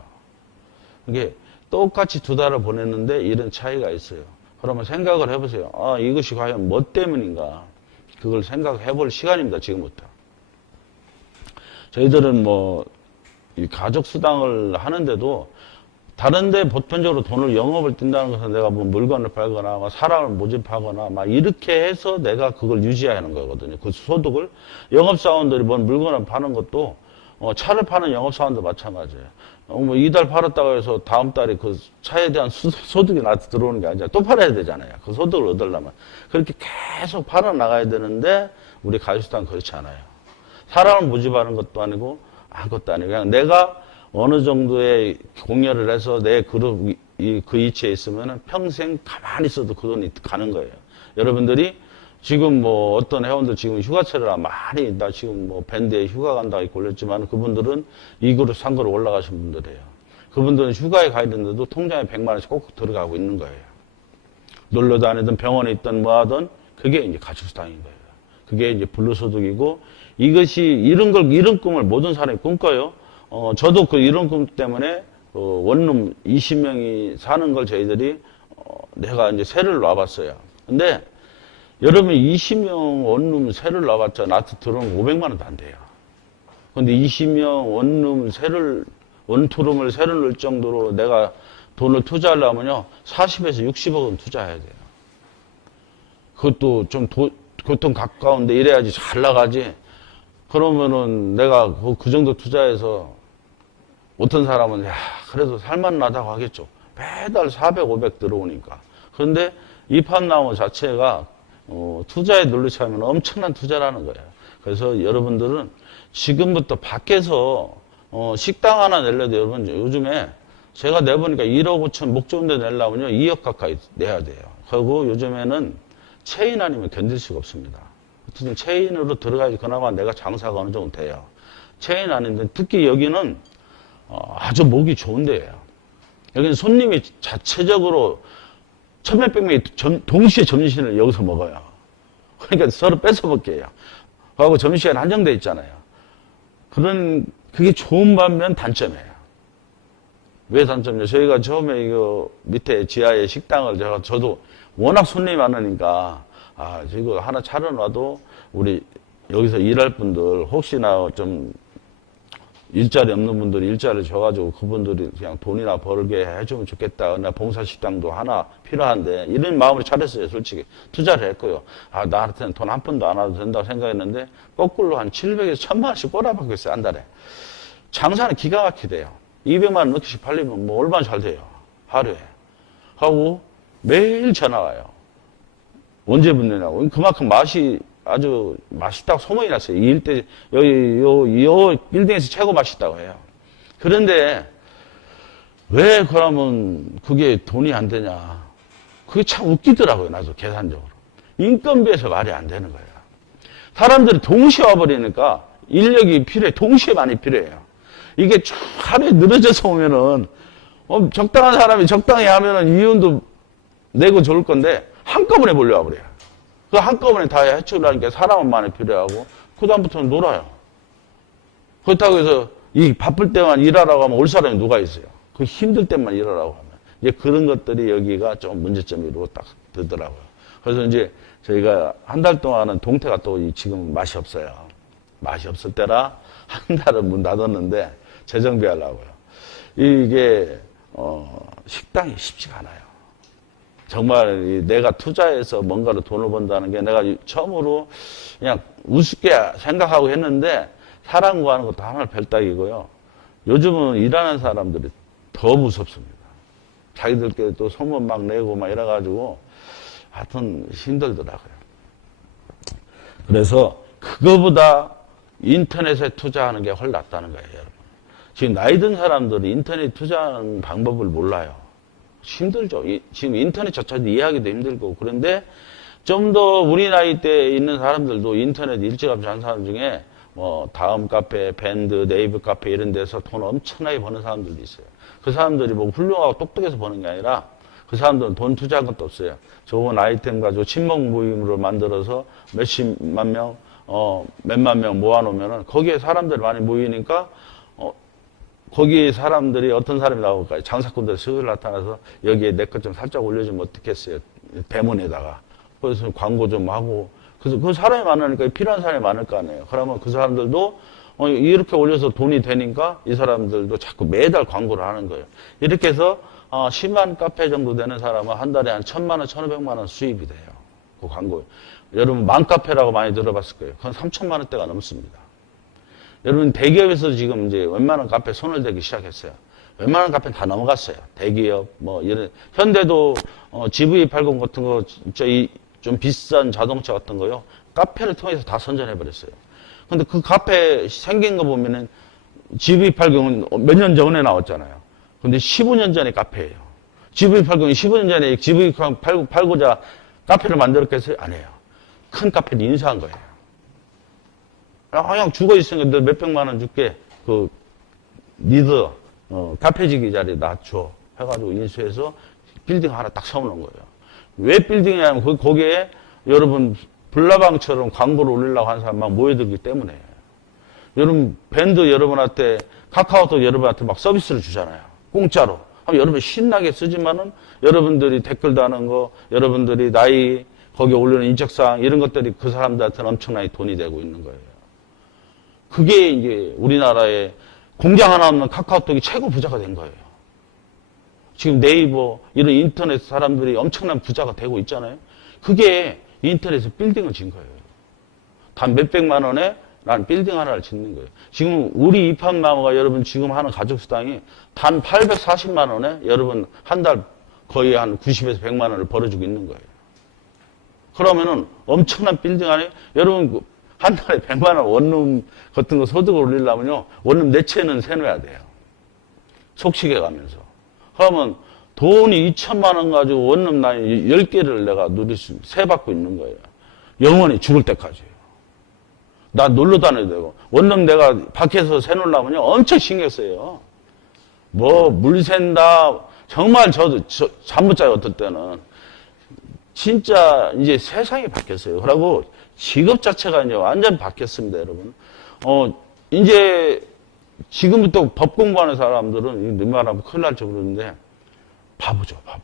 이게 똑같이 2달을 보냈는데 이런 차이가 있어요. 그러면 생각을 해보세요. 아, 이것이 과연 뭐 때문인가? 그걸 생각해 볼 시간입니다. 지금부터. 저희들은 뭐 이 가족수당을 하는데도 다른데 보편적으로 돈을 영업을 뛴다는 것은 내가 뭐 물건을 팔거나 막 사람을 모집하거나 막 이렇게 해서 내가 그걸 유지하는 거거든요. 그 소득을. 영업사원들이 뭔 물건을 파는 것도 차를 파는 영업사원도 마찬가지예요. 뭐 이달 팔았다고 해서 다음 달에 그 차에 대한 소득이 나한테 들어오는 게 아니라 또 팔아야 되잖아요. 그 소득을 얻으려면. 그렇게 계속 팔아나가야 되는데 우리 가족수당은 그렇지 않아요. 사람을 모집하는 것도 아니고 아무것도 아니고 그냥 내가 어느 정도의 공여를 해서 내 그룹, 그 위치에 있으면 평생 가만히 있어도 그 돈이 가는 거예요. 여러분들이 지금 뭐 어떤 회원들 지금 휴가철이라 많이, 나 지금 뭐 밴드에 휴가 간다고 걸렸지만 그분들은 2그룹, 3그룹 올라가신 분들이에요. 그분들은 휴가에 가야 되는데도 통장에 100만 원씩 꼭 들어가고 있는 거예요. 놀러 다니든 병원에 있든 뭐 하든 그게 이제 가족수당인 거예요. 그게 이제 불로소득이고 이것이 이런 꿈을 모든 사람이 꿈꿔요. 저도 그 이런 꿈 때문에 원룸 20명이 사는 걸 저희들이 내가 이제 세를 놔봤어요. 근데 여러분 20명 원룸 세를 놔봤자 나한테 들어오는 500만 원도 안 돼요. 근데 20명 원룸 세를 원투룸을 세를 넣을 정도로 내가 돈을 투자하려면요 40에서 60억은 투자해야 돼요. 그것도 좀 교통 가까운데 이래야지 잘 나가지. 그러면은 내가 그 정도 투자해서 어떤 사람은 야 그래도 살만하다고 하겠죠. 매달 400, 500 들어오니까. 그런데 입학나무 자체가 투자에 눌러차면 엄청난 투자라는 거예요. 그래서 여러분들은 지금부터 밖에서 식당 하나 내려도 여러분 요즘에 제가 내보니까 1억 5천 목 좋은 데 내려면요 2억 가까이 내야 돼요. 그리고 요즘에는 체인 아니면 견딜 수가 없습니다. 어쨌든 체인으로 들어가야지 그나마 내가 장사가 어느 정도 돼요. 체인 아닌데 특히 여기는 아주 목이 좋은 데예요. 여기는 손님이 자체적으로 천몇백 명이 동시에 점심을 여기서 먹어요. 그러니까 서로 뺏어 먹게요. 그하고 점심시간 한정돼 있잖아요. 그게 좋은 반면 단점이에요. 왜 단점이냐? 저희가 처음에 이거 밑에 지하에 식당을 저도 워낙 손님이 많으니까 이거 하나 차려놔도 우리 여기서 일할 분들 혹시나 좀 일자리 없는 분들이 일자리를 줘가지고 그분들이 그냥 돈이나 벌게 해주면 좋겠다. 나 봉사식당도 하나 필요한데 이런 마음으로 차렸어요. 솔직히 투자를 했고요. 나한테는 돈 한 푼도 안 와도 된다고 생각했는데 거꾸로 한 700에서 1000만 원씩 꼬라박고 있어요. 한 달에. 장사는 기가 막히대요. 200만 원 넣기씩 팔리면 뭐 얼마나 잘 돼요. 하루에. 하고 매일 전화 와요. 언제 붙느냐고. 그만큼 맛이 아주 맛있다고 소문이 났어요. 이 일대, 요 빌딩에서 최고 맛있다고 해요. 그런데 왜 그러면 그게 돈이 안 되냐. 그게 참 웃기더라고요. 나도 계산적으로. 인건비에서 말이 안 되는 거예요. 사람들이 동시에 와버리니까 인력이 필요해. 동시에 많이 필요해요. 이게 쭉 하루에 늘어져서 오면은, 적당한 사람이 적당히 하면은 이윤도 내고 좋을 건데, 한꺼번에 몰려와 버려요. 그 한꺼번에 다 해치우려니까 사람은 많이 필요하고, 그다음부터는 놀아요. 그렇다고 해서 이 바쁠 때만 일하라고 하면 올 사람이 누가 있어요? 그 힘들 때만 일하라고 하면. 이제 그런 것들이 여기가 좀 문제점이라고 딱 들더라고요. 그래서 이제 저희가 한 달 동안은 동태가 또 지금 맛이 없어요. 맛이 없을 때라 한 달은 문 닫았는데 재정비하려고요. 이게 식당이 쉽지가 않아요. 정말 내가 투자해서 뭔가로 돈을 번다는 게 내가 처음으로 그냥 우습게 생각하고 했는데 사람 구하는 것도 하나 별따기고요. 요즘은 일하는 사람들이 더 무섭습니다. 자기들끼리 또 소문 막 내고 막 이래가지고 하여튼 힘들더라고요. 그래서 그거보다 인터넷에 투자하는 게 훨씬 낫다는 거예요, 여러분. 지금 나이 든 사람들이 인터넷 투자하는 방법을 몰라요. 힘들죠. 지금 인터넷 자체도 이해하기도 힘들고. 그런데 좀 더 우리 나이 때 있는 사람들도 인터넷 일찌감치 한 사람 중에 뭐 다음 카페, 밴드, 네이버 카페 이런 데서 돈 엄청나게 버는 사람들도 있어요. 그 사람들이 뭐 훌륭하고 똑똑해서 버는 게 아니라 그 사람들은 돈 투자한 것도 없어요. 좋은 아이템 가지고 친목 모임으로 만들어서 몇십만 명, 몇만 명 모아놓으면은 거기에 사람들이 많이 모이니까 거기에 사람들이 어떤 사람이 나올까요? 장사꾼들이 슬슬 나타나서 여기에 내 것 좀 살짝 올려주면 어떻겠어요? 배문에다가. 그래서 광고 좀 하고. 그래서 그 사람이 많으니까 필요한 사람이 많을 거 아니에요. 그러면 그 사람들도 이렇게 올려서 돈이 되니까 이 사람들도 자꾸 매달 광고를 하는 거예요. 이렇게 해서 10만 카페 정도 되는 사람은 한 달에 한 1,000만 원, 1,500만 원 수입이 돼요. 그 광고. 여러분 만 카페라고 많이 들어봤을 거예요. 그건 3,000만 원대가 넘습니다. 여러분 대기업에서 지금 이제 웬만한 카페 손을 대기 시작했어요. 웬만한 카페는 다 넘어갔어요. 대기업 뭐 이런 현대도 GV80 같은 거 좀 비싼 자동차 같은 거요. 카페를 통해서 다 선전해 버렸어요. 근데 그 카페 생긴 거 보면은 GV80은 몇 년 전에 나왔잖아요. 근데 15년 전에 카페예요. GV80이 15년 전에 GV80 팔고자 카페를 만들었겠어요? 아니에요. 큰 카페를 인수한 거예요. 그냥 죽어 있으니까 너 몇백만 원 줄게. 그 니드 카페지기 자리 놔줘 해가지고 인수해서 빌딩 하나 딱 세워놓은 거예요. 왜 빌딩이냐면 거기에 여러분 불나방처럼 광고를 올리려고 하는 사람 막 모여들기 때문에. 여러분 밴드 여러분한테 카카오톡 여러분한테 막 서비스를 주잖아요. 공짜로. 그럼 여러분 신나게 쓰지만은 여러분들이 댓글 다는 거, 여러분들이 나이 거기에 올리는 인적사항 이런 것들이 그 사람들한테는 엄청나게 돈이 되고 있는 거예요. 그게 이제 우리나라에 공장 하나 없는 카카오톡이 최고 부자가 된 거예요. 지금 네이버 이런 인터넷 사람들이 엄청난 부자가 되고 있잖아요. 그게 인터넷에 빌딩을 짓는 거예요. 단 몇백만 원에 난 빌딩 하나를 짓는 거예요. 지금 우리 입학나무가 여러분 지금 하는 가족수당이 단 840만 원에 여러분 한 달 거의 한 90에서 100만 원을 벌어주고 있는 거예요. 그러면은 엄청난 빌딩 안에 여러분 한 달에 100만 원 원룸 같은 거 소득을 올리려면요. 원룸 4채는 세놓아야 돼요. 속시계 가면서. 그러면 돈이 2천만 원 가지고 원룸 나이 10개를 내가 누릴 수, 세받고 있는 거예요. 영원히 죽을 때까지. 나 놀러 다녀야 되고. 원룸 내가 밖에서 세놓으려면요. 엄청 신경 써요. 뭐, 물 샌다. 정말 저도 잠 못 자요, 어떨 때는. 진짜 이제 세상이 바뀌었어요. 그러고 직업 자체가 이제 완전 바뀌었습니다, 여러분. 이제 지금부터 법 공부하는 사람들은 이 말하면 큰일 날지 모르는데 바보죠, 바보.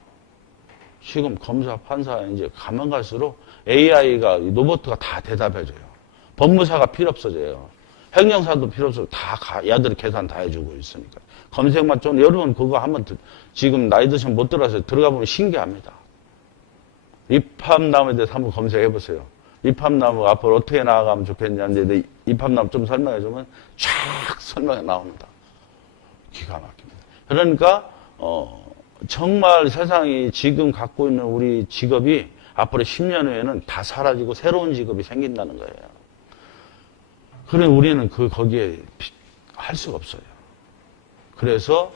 지금 검사, 판사 이제 가면 갈수록 AI가 로봇가 다 대답해줘요. 법무사가 필요 없어져요. 행정사도 필요 없어요. 다 야들이 계산 다 해주고 있으니까. 검색만 좀 여러분 그거 한번 지금 나이 드시면 못 들어가서 들어가 보면 신기합니다. 입합나무에 대해서 한번 검색해 보세요. 입합나무 앞으로 어떻게 나아가면 좋겠냐는데 입합나무 좀 설명해 주면 쫙 설명이 나옵니다. 기가 막힙니다. 그러니까 정말 세상이 지금 갖고 있는 우리 직업이 앞으로 10년 후에는 다 사라지고 새로운 직업이 생긴다는 거예요. 그래 우리는 거기에 할 수가 없어요. 그래서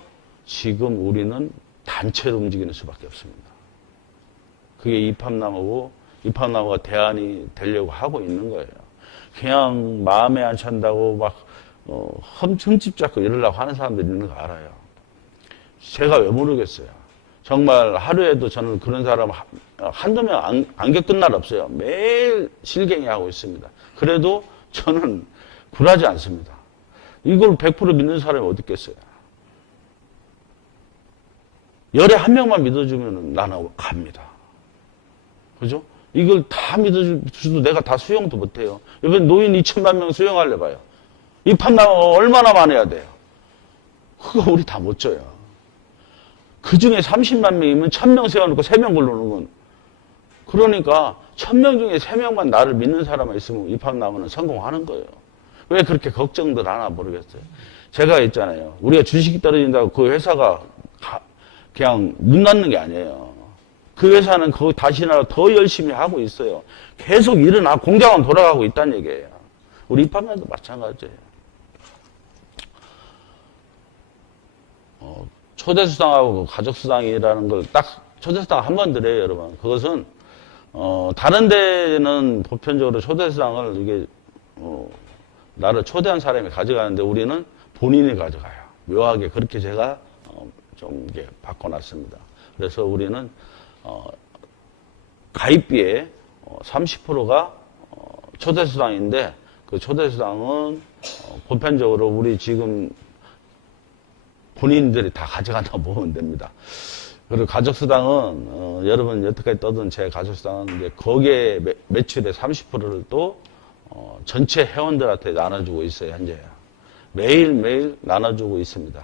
지금 우리는 단체로 움직이는 수밖에 없습니다. 그게 입합나무가 대안이 되려고 하고 있는 거예요. 그냥 마음에 안 찬다고 막 흠집 잡고 이러려고 하는 사람들이 있는 거 알아요. 제가 왜 모르겠어요. 정말 하루에도 저는 그런 사람 한두 명 안 겪은 날 없어요. 매일 실갱이 하고 있습니다. 그래도 저는 굴하지 않습니다. 이걸 100% 믿는 사람이 어디 있겠어요. 열에 한 명만 믿어주면 나는 갑니다. 그죠? 이걸 다 믿어줘도 내가 다 수용도 못해요. 이번 노인 2천만 명 수용하려 봐요. 입합나무가 얼마나 많아야 돼요? 그거 우리 다 못 져요. 그 중에 30만 명이면 1000명 세워놓고 3명 걸러놓은 건. 그러니까 1000명 중에 3명만 나를 믿는 사람만 있으면 입합나무는 성공하는 거예요. 왜 그렇게 걱정들 하나 모르겠어요. 제가 있잖아요. 우리가 주식이 떨어진다고 그 회사가 그냥 문 닫는 게 아니에요. 그 회사는 그거 다시나 더 열심히 하고 있어요. 계속 일어나 공장은 돌아가고 있다는 얘기예요. 우리 입합나무도 마찬가지예요. 초대수당하고 가족수당이라는 걸 딱 초대수당 한 번 드려요, 여러분. 그것은 다른 데는 보편적으로 초대수당을 이게 나를 초대한 사람이 가져가는데 우리는 본인이 가져가요. 묘하게 그렇게 제가 좀 이게 바꿔놨습니다. 그래서 우리는 가입비의 30%가 초대수당인데 그 초대수당은 보편적으로 우리 지금 본인들이 다 가져간다고 보면 됩니다. 그리고 가족수당은 여러분 여태까지 떠든 제 가족수당은 이제 거기에 매출의 30%를 또 전체 회원들한테 나눠주고 있어요. 현재 매일매일 나눠주고 있습니다.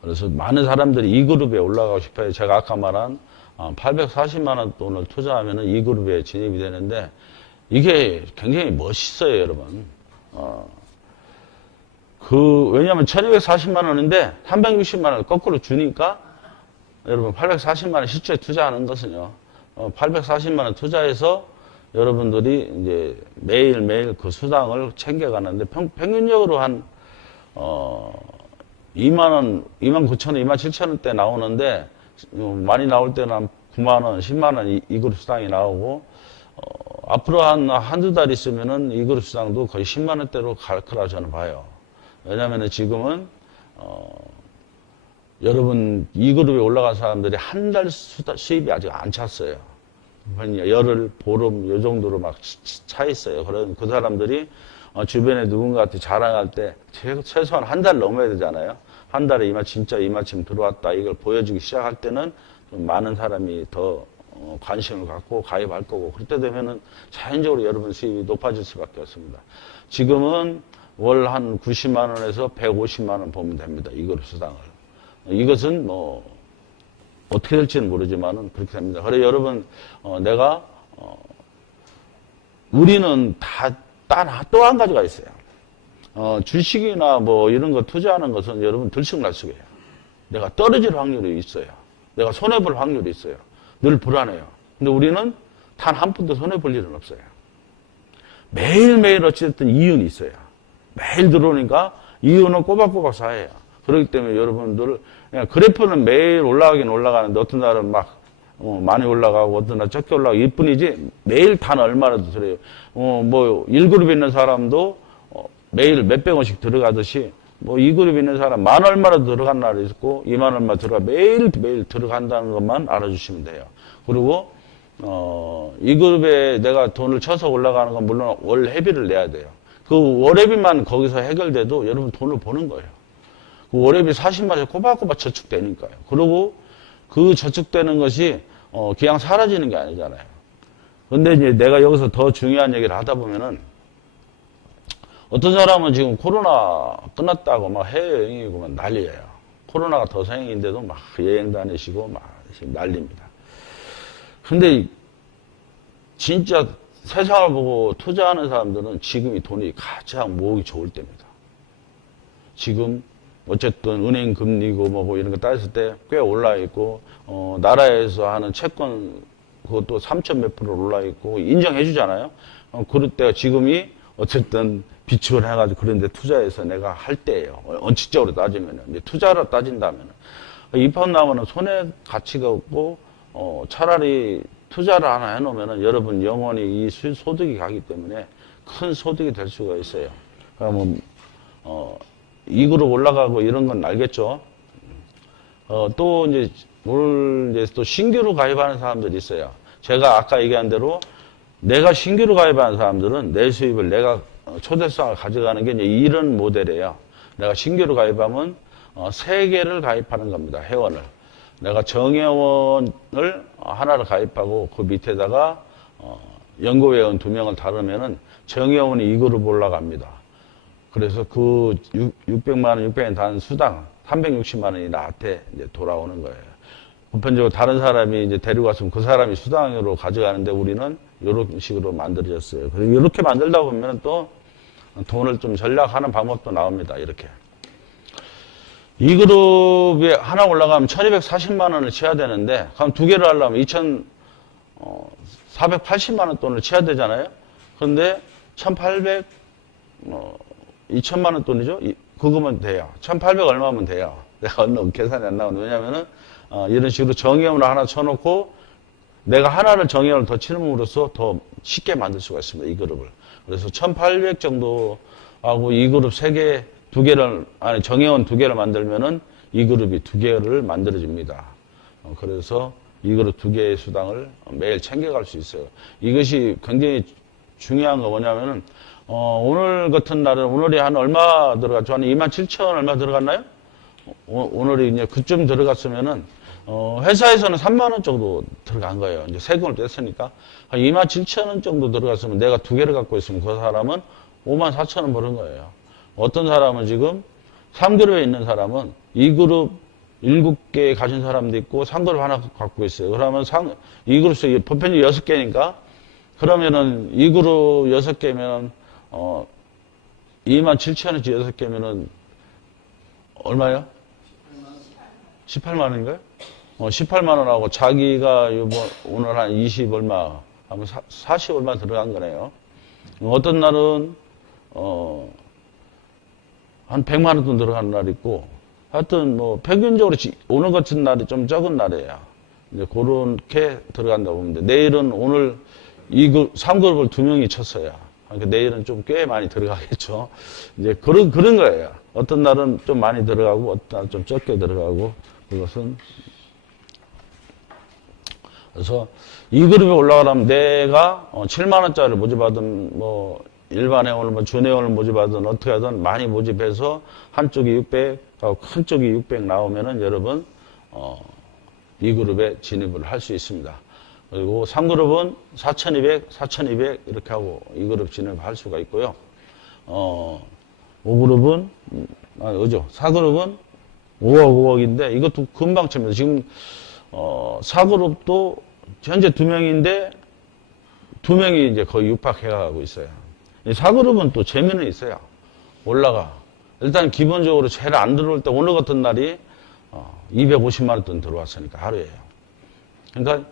그래서 많은 사람들이 이 그룹에 올라가고 싶어요. 제가 아까 말한 840만 원 돈을 투자하면 이 그룹에 진입이 되는데 이게 굉장히 멋있어요, 여러분. 왜냐면 1240만 원인데 360만 원을 거꾸로 주니까 여러분 840만 원 실제 투자하는 것은요. 840만 원 투자해서 여러분들이 이제 매일매일 그 수당을 챙겨가는데 평균적으로 한 2만 원, 2만 9천 원, 2만 7천 원대 나오는데 많이 나올 때는 한 9만 원, 10만 원 이 그룹 수당이 나오고 앞으로 한두 달 있으면은 이 그룹 수당도 거의 10만 원대로 갈 거라 저는 봐요. 왜냐면은 지금은 여러분 이 그룹에 올라간 사람들이 한 달 수입이 아직 안 찼어요. 열흘, 보름 요 정도로 막 차 있어요. 그런 그 사람들이 주변에 누군가한테 자랑할 때 최소한 한 달 넘어야 되잖아요. 한 달에 진짜 이마침 들어왔다 이걸 보여주기 시작할 때는 좀 많은 사람이 더 관심을 갖고 가입할 거고 그럴 때 되면은 자연적으로 여러분 수입이 높아질 수밖에 없습니다. 지금은 월 한 90만 원에서 150만 원 보면 됩니다. 이 그룹 수당을. 이것은 뭐 어떻게 될지는 모르지만은 그렇게 됩니다. 그래 여러분 우리는 또 한 가지가 있어요. 주식이나 뭐 이런 거 투자하는 것은 여러분 들쑥날쑥해요. 내가 떨어질 확률이 있어요. 내가 손해볼 확률이 있어요. 늘 불안해요. 근데 우리는 단 한 푼도 손해볼 일은 없어요. 매일매일 어찌됐든 이윤이 있어요. 매일 들어오니까 이윤은 꼬박꼬박 쌓여요. 그렇기 때문에 여러분들 그냥 그래프는 매일 올라가긴 올라가는데 어떤 날은 막 많이 올라가고 어떤 날 적게 올라가고 일 뿐이지 매일 단 얼마라도 들어요. 뭐 1그룹에 있는 사람도 매일 몇백 원씩 들어가듯이 뭐 2그룹에 있는 사람 만 얼마라도 들어간 날이 있고 2만 얼마 매일 들어간다는 것만 알아주시면 돼요. 그리고 2그룹에 내가 돈을 쳐서 올라가는 건 물론 월 회비를 내야 돼요. 그 월회비만 거기서 해결돼도 여러분 돈을 버는 거예요. 그 월회비 40만 원씩 꼬박꼬박 저축되니까요. 그리고 그 저축되는 것이 그냥 사라지는 게 아니잖아요. 근데 이제 내가 여기서 더 중요한 얘기를 하다 보면은 어떤 사람은 지금 코로나 끝났다고 막 해외여행이고 막 난리예요. 코로나가 더 생인데도 막 여행 다니시고 막 난립니다. 근데 진짜 세상을 보고 투자하는 사람들은 지금이 돈이 가장 모으기 좋을 때입니다. 지금 어쨌든 은행 금리고 뭐고 이런 거 따졌을 때 꽤 올라 있고, 나라에서 하는 채권 그것도 3천 몇 프로 올라 있고 인정해 주잖아요. 그럴 때가 지금이 어쨌든 비축을 해가지고 그런데 투자해서 내가 할 때예요. 원칙적으로 따지면은. 이제 투자로 따진다면은. 입학 나면은 손해 가치가 없고, 차라리 투자를 하나 해놓으면은 여러분 영원히 이 소득이 가기 때문에 큰 소득이 될 수가 있어요. 그러면, 2그룹 올라가고 이런 건 알겠죠? 또 이제, 오늘 이제 또 신규로 가입하는 사람들이 있어요. 제가 아까 얘기한 대로 내가 신규로 가입하는 사람들은 내 수입을 내가 초대성을 가져가는 게 이제 이런 모델이에요. 내가 신규로 가입하면 3개를 가입하는 겁니다. 회원을. 내가 정회원을 하나를 가입하고 그 밑에다가 연구회원 2명을 다르면은 정회원이 2그룹 올라갑니다. 그래서 그 600만 원, 600원 단 수당 360만 원이 나한테 이제 돌아오는 거예요. 보편적으로 다른 사람이 이제 데리고 갔으면 그 사람이 수당으로 가져가는데 우리는 이런 식으로 만들어졌어요. 그리고 이렇게 만들다 보면 또 돈을 좀 전략하는 방법도 나옵니다. 이렇게. 이 그룹에 하나 올라가면 1240만 원을 치야 되는데, 그럼 2개를 하려면 2480만 원 돈을 치야 되잖아요. 그런데 2천만 원 돈이죠? 그거면 돼요. 1800 얼마면 돼요. 내가 얼마 계산이 안 나오는데, 왜냐면은, 이런 식으로 정의원을 하나 쳐놓고, 내가 하나를 정의원을 더 치는으로써 더 쉽게 만들 수가 있습니다. 이 그룹을. 그래서 1800 정도 하고 이 그룹 3개, 2개를, 아니, 정의원 2개를 만들면은 이 그룹이 2개를 만들어집니다. 그래서 이 그룹 2개의 수당을 매일 챙겨갈 수 있어요. 이것이 굉장히 중요한 거 뭐냐면은, 오늘 같은 날은, 오늘이 한 얼마 들어갔죠? 한 27,000원 얼마 들어갔나요? 오늘이 이제 그쯤 들어갔으면은, 회사에서는 3만원 정도 들어간 거예요. 이제 세금을 뗐으니까. 한 27,000원 정도 들어갔으면 내가 2개를 갖고 있으면 그 사람은 54,000원 버는 거예요. 어떤 사람은 지금 3그룹에 있는 사람은 2그룹 7개 가진 사람도 있고 3그룹 하나 갖고 있어요. 그러면 2그룹에서 보편이 6개니까 그러면은 2그룹 6개면 27,000원치 6개면은 얼마요? 18만 원인가요? 18만 원하고 자기가 오늘 한 20 얼마 하면 40 얼마 들어간 거네요. 어떤 날은 한 100만 원 돈 들어가는 날 있고 하여튼 뭐 평균적으로 오늘 같은 날이 좀 적은 날이에요. 이제 그렇게 들어간다고 보면 돼. 내일은 오늘 3그룹을 2명이 쳤어요. 그러니까 내일은 좀 꽤 많이 들어가겠죠. 이제 그런 거예요. 어떤 날은 좀 많이 들어가고 어떤 날은 좀 적게 들어가고 그것은 그래서 이 그룹에 올라가려면 내가 7만 원짜리를 모집하든 뭐 일반 회원을 뭐 준회원을 모집하든 어떻게 하든 많이 모집해서 한쪽이 600 하고 큰 쪽이 600 나오면은 여러분 이 그룹에 진입을 할 수 있습니다. 그리고 3그룹은 4,200, 4,200 이렇게 하고 이 그룹 진입할 수가 있고요. 5그룹은 그죠? 4그룹은 5억, 5억인데 이것도 금방 칩니다. 지금 4그룹도 현재 2명인데 2명이 이제 거의 육박해가고 있어요. 4그룹은 또 재미는 있어요. 올라가. 일단 기본적으로 제일 안 들어올 때 오늘 같은 날이 250만 원 돈 들어왔으니까 하루에요. 그러니까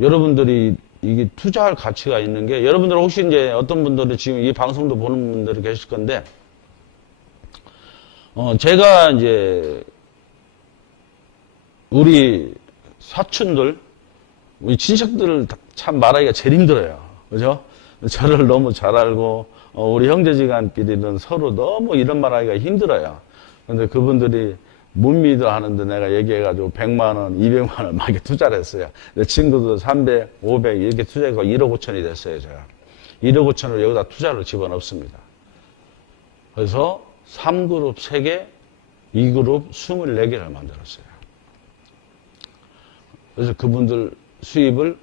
여러분들이 이게 투자할 가치가 있는 게 여러분들 혹시 이제 어떤 분들은 지금 이 방송도 보는 분들이 계실 건데 제가 이제 우리 사촌들 우리 친척들을 참 말하기가 제일 힘들어요. 그죠? 저를 너무 잘 알고 우리 형제지간끼리는 서로 너무 이런 말하기가 힘들어요. 근데 그분들이 못 믿어 하는데 내가 얘기해가지고 100만 원, 200만 원 막 이렇게 투자를 했어요. 내 친구도 300, 500 이렇게 투자해서 1억 5천이 됐어요, 제가. 1억 5천을 여기다 투자를 집어넣습니다. 그래서 3그룹 3개, 2그룹 24개를 만들었어요. 그래서 그분들 수입을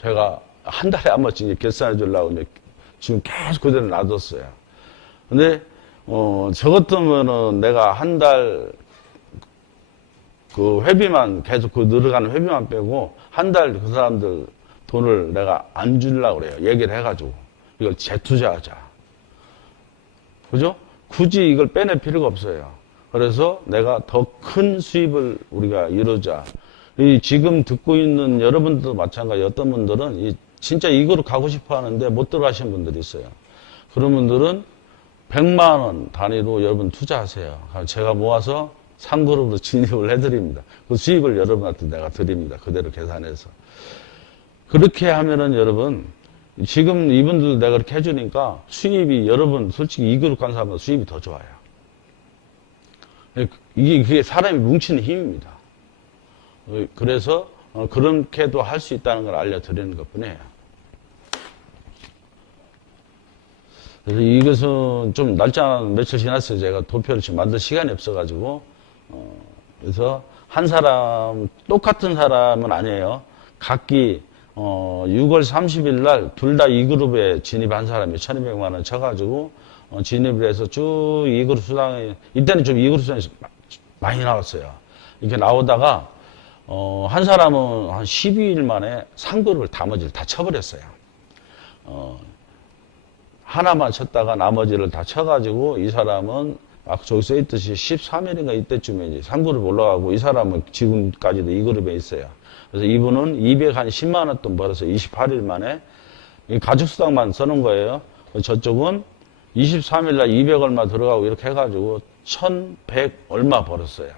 제가 한 달에 한 번씩 결산해 주려고 지금 계속 그대로 놔뒀어요. 근데, 저 같으면은 내가 한 달 그 회비만 계속 그 늘어가는 회비만 빼고 한 달 그 사람들 돈을 내가 안 주려고 그래요. 얘기를 해가지고. 이걸 재투자하자. 그죠? 굳이 이걸 빼낼 필요가 없어요. 그래서 내가 더 큰 수입을 우리가 이루자. 지금 듣고 있는 여러분들도 마찬가지. 어떤 분들은 진짜 이거로 가고 싶어 하는데 못 들어가시는 분들이 있어요. 그런 분들은 100만 원 단위로 여러분 투자하세요. 제가 모아서 3그룹으로 진입을 해드립니다. 그 수익을 여러분한테 내가 드립니다. 그대로 계산해서. 그렇게 하면은 여러분, 지금 이분들 내가 그렇게 해주니까 수입이 여러분, 솔직히 2그룹 간 사람보다 수입이 더 좋아요. 그게 사람이 뭉치는 힘입니다. 그래서 그렇게도 할 수 있다는 걸 알려드리는 것 뿐이에요. 그래서 이것은 좀 날짜 며칠 지났어요. 제가 도표를 지금 만들 시간이 없어가지고. 그래서 한 사람, 똑같은 사람은 아니에요. 각기 6월 30일 날 둘 다 2그룹에 진입한 사람이 1200만 원 쳐가지고 진입을 해서 쭉 2그룹 수당이, 이때는 좀 2그룹 수당이 많이 나왔어요. 이렇게 나오다가 한 사람은 한 12일 만에 3그룹을 나머지를 다 쳐버렸어요. 하나만 쳤다가 나머지를 다 쳐가지고 이 사람은 막 저기 써있듯이 13일인가 이때쯤에 이제 3그룹 올라가고 이 사람은 지금까지도 2그룹에 있어요. 그래서 이분은 210만 원 돈 벌어서 28일 만에 가족수당만 써놓은 거예요. 저쪽은 23일 날 200 얼마 들어가고 이렇게 해가지고 1100 얼마 벌었어요.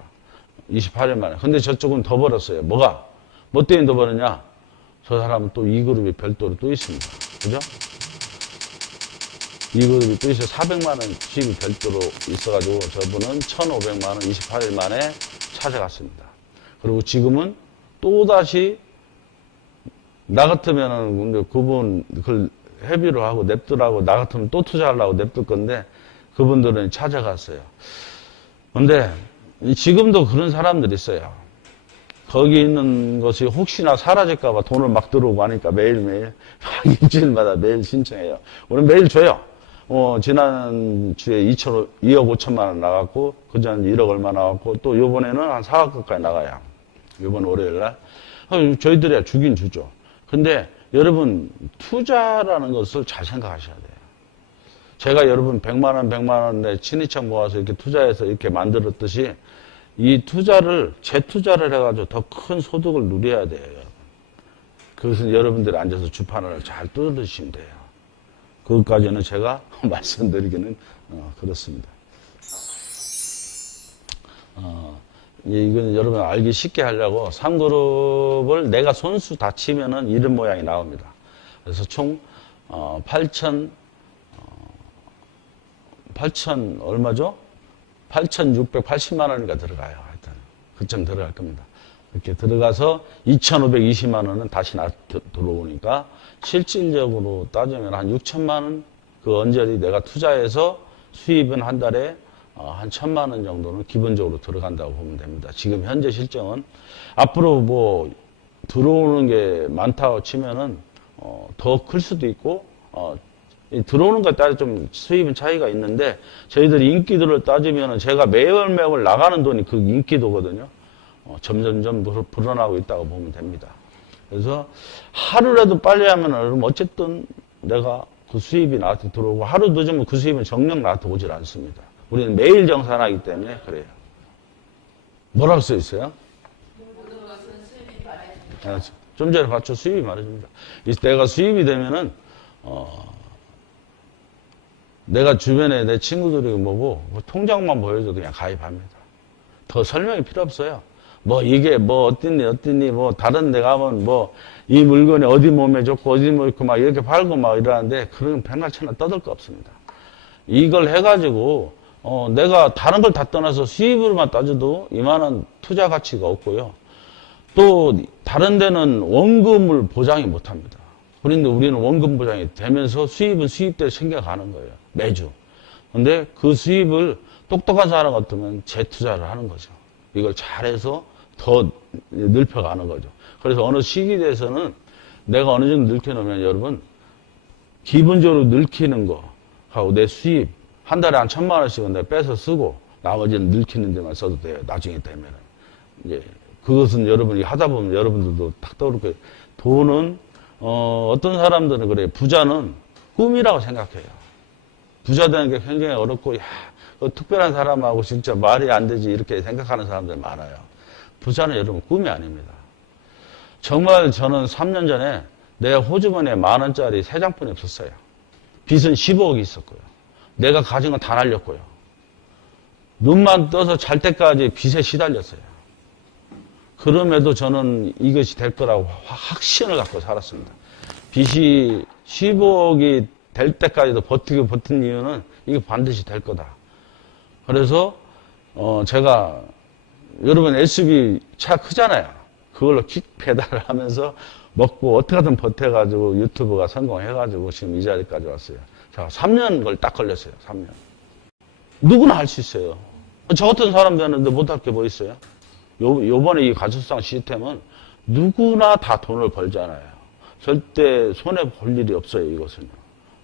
28일 만에. 근데 저쪽은 더 벌었어요. 뭐가? 뭐 때문에 더 벌었냐? 저 사람은 또 2그룹이 별도로 또 있습니다. 그죠? 2그룹이 또 있어요. 400만 원 수입이 별도로 있어가지고 저분은 1,500만 원 28일 만에 찾아갔습니다. 그리고 지금은 또다시 나 같으면은 근데 그분 그걸 회비로 하고 냅두라고 나 같으면 또 투자하려고 냅둘 건데 그분들은 찾아갔어요. 근데 지금도 그런 사람들이 있어요. 거기 있는 것이 혹시나 사라질까봐 돈을 막 들어오고 하니까 매일매일 일주일마다 매일 신청해요. 우리는 매일 줘요. 지난주에 2억 5천만 원 나갔고 그전 1억 얼마 나갔고 또 요번에는 한 4억 가까이 나가요. 요번 월요일날. 저희들이야 주긴 주죠. 근데 여러분 투자라는 것을 잘 생각하셔야 돼요. 제가 여러분 100만 원, 100만 원 내 친이청 모아서 이렇게 투자해서 이렇게 만들었듯이 이 투자를 재투자를 해가지고 더 큰 소득을 누려야 돼요. 여러분. 그것은 여러분들이 앉아서 주판을 잘 뚫으시면 돼요. 그것까지는 제가 말씀드리기는 그렇습니다. 이건 여러분 알기 쉽게 하려고 3그룹을 내가 손수 다 치면은 이런 모양이 나옵니다. 그래서 총 8천 얼마죠? 8,680만 원인가 들어가요. 하여튼 그쯤 들어갈 겁니다. 이렇게 들어가서 2,520만 원은 다시 들어오니까 실질적으로 따지면 한 6천만 원 그 언저리 내가 투자해서 수입은 한 달에 한 1,000만 원 정도는 기본적으로 들어간다고 보면 됩니다. 지금 현재 실정은 앞으로 뭐 들어오는 게 많다고 치면은 더 클 수도 있고 들어오는 것에 따라 좀 수입은 차이가 있는데 저희들이 인기도를 따지면은 제가 매월 나가는 돈이 그 인기도거든요. 점점점 불어나고 있다고 보면 됩니다. 그래서 하루라도 빨리 하면 어쨌든 내가 그 수입이 나한테 들어오고 하루 늦으면 그 수입은 정녕 나한테 오질 않습니다. 우리는 매일 정산하기 때문에 그래요. 뭐라고 써 있어요? 좀 전에 봤죠? 수입이 말해줍니다. 내가 수입이 되면은 내가 주변에 내 친구들이 뭐고 통장만 보여줘도 그냥 가입합니다. 더 설명이 필요 없어요. 뭐 이게 뭐 어땠니 뭐 다른 데 가면 뭐 이 물건이 어디 몸에 좋고 어디 뭐 있고 막 이렇게 팔고 막 이러는데 그런 백날천하 떠들 거 없습니다. 이걸 해가지고 내가 다른 걸 다 떠나서 수입으로만 따져도 이만한 투자 가치가 없고요. 또 다른 데는 원금을 보장이 못합니다. 그런데 우리는 원금 보장이 되면서 수입은 수입대로 생겨가는 거예요. 매주. 근데 그 수입을 똑똑한 사람 같으면 재투자를 하는 거죠. 이걸 잘해서 더 넓혀가는 거죠. 그래서 어느 시기에서는 내가 어느 정도 늙혀놓으면 여러분 기본적으로 늙히는 거 하고 내 수입 한 달에 한 1,000만 원씩은 내가 빼서 쓰고 나머지는 늙히는 데만 써도 돼요. 나중에 되면은. 이제 그것은 여러분이 하다 보면 여러분들도 딱 떠오를 거예요. 돈은 어떤 사람들은 그래요. 부자는 꿈이라고 생각해요. 부자 되는 게 굉장히 어렵고, 야, 특별한 사람하고 진짜 말이 안 되지 이렇게 생각하는 사람들 많아요. 부자는 여러분 꿈이 아닙니다. 정말 저는 3년 전에 내 호주머니에 10,000원짜리 3장뿐이 없었어요. 빚은 15억이 있었고요. 내가 가진 건 다 날렸고요. 눈만 떠서 잘 때까지 빚에 시달렸어요. 그럼에도 저는 이것이 될 거라고 확신을 갖고 살았습니다. 빚이 15억이 될 때까지도 버틴 이유는 이거 반드시 될 거다. 그래서 제가 여러분 SUV 차 크잖아요. 그걸로 킥 페달을 하면서 먹고 어떻게든 버텨가지고 유튜브가 성공해가지고 지금 이 자리까지 왔어요. 자, 3년 딱 걸렸어요. 3년. 누구나 할 수 있어요. 저 같은 사람 되는데 못할 게 뭐 있어요? 요번에 이 가출상 시스템은 누구나 다 돈을 벌잖아요. 절대 손해볼 일이 없어요, 이것은요.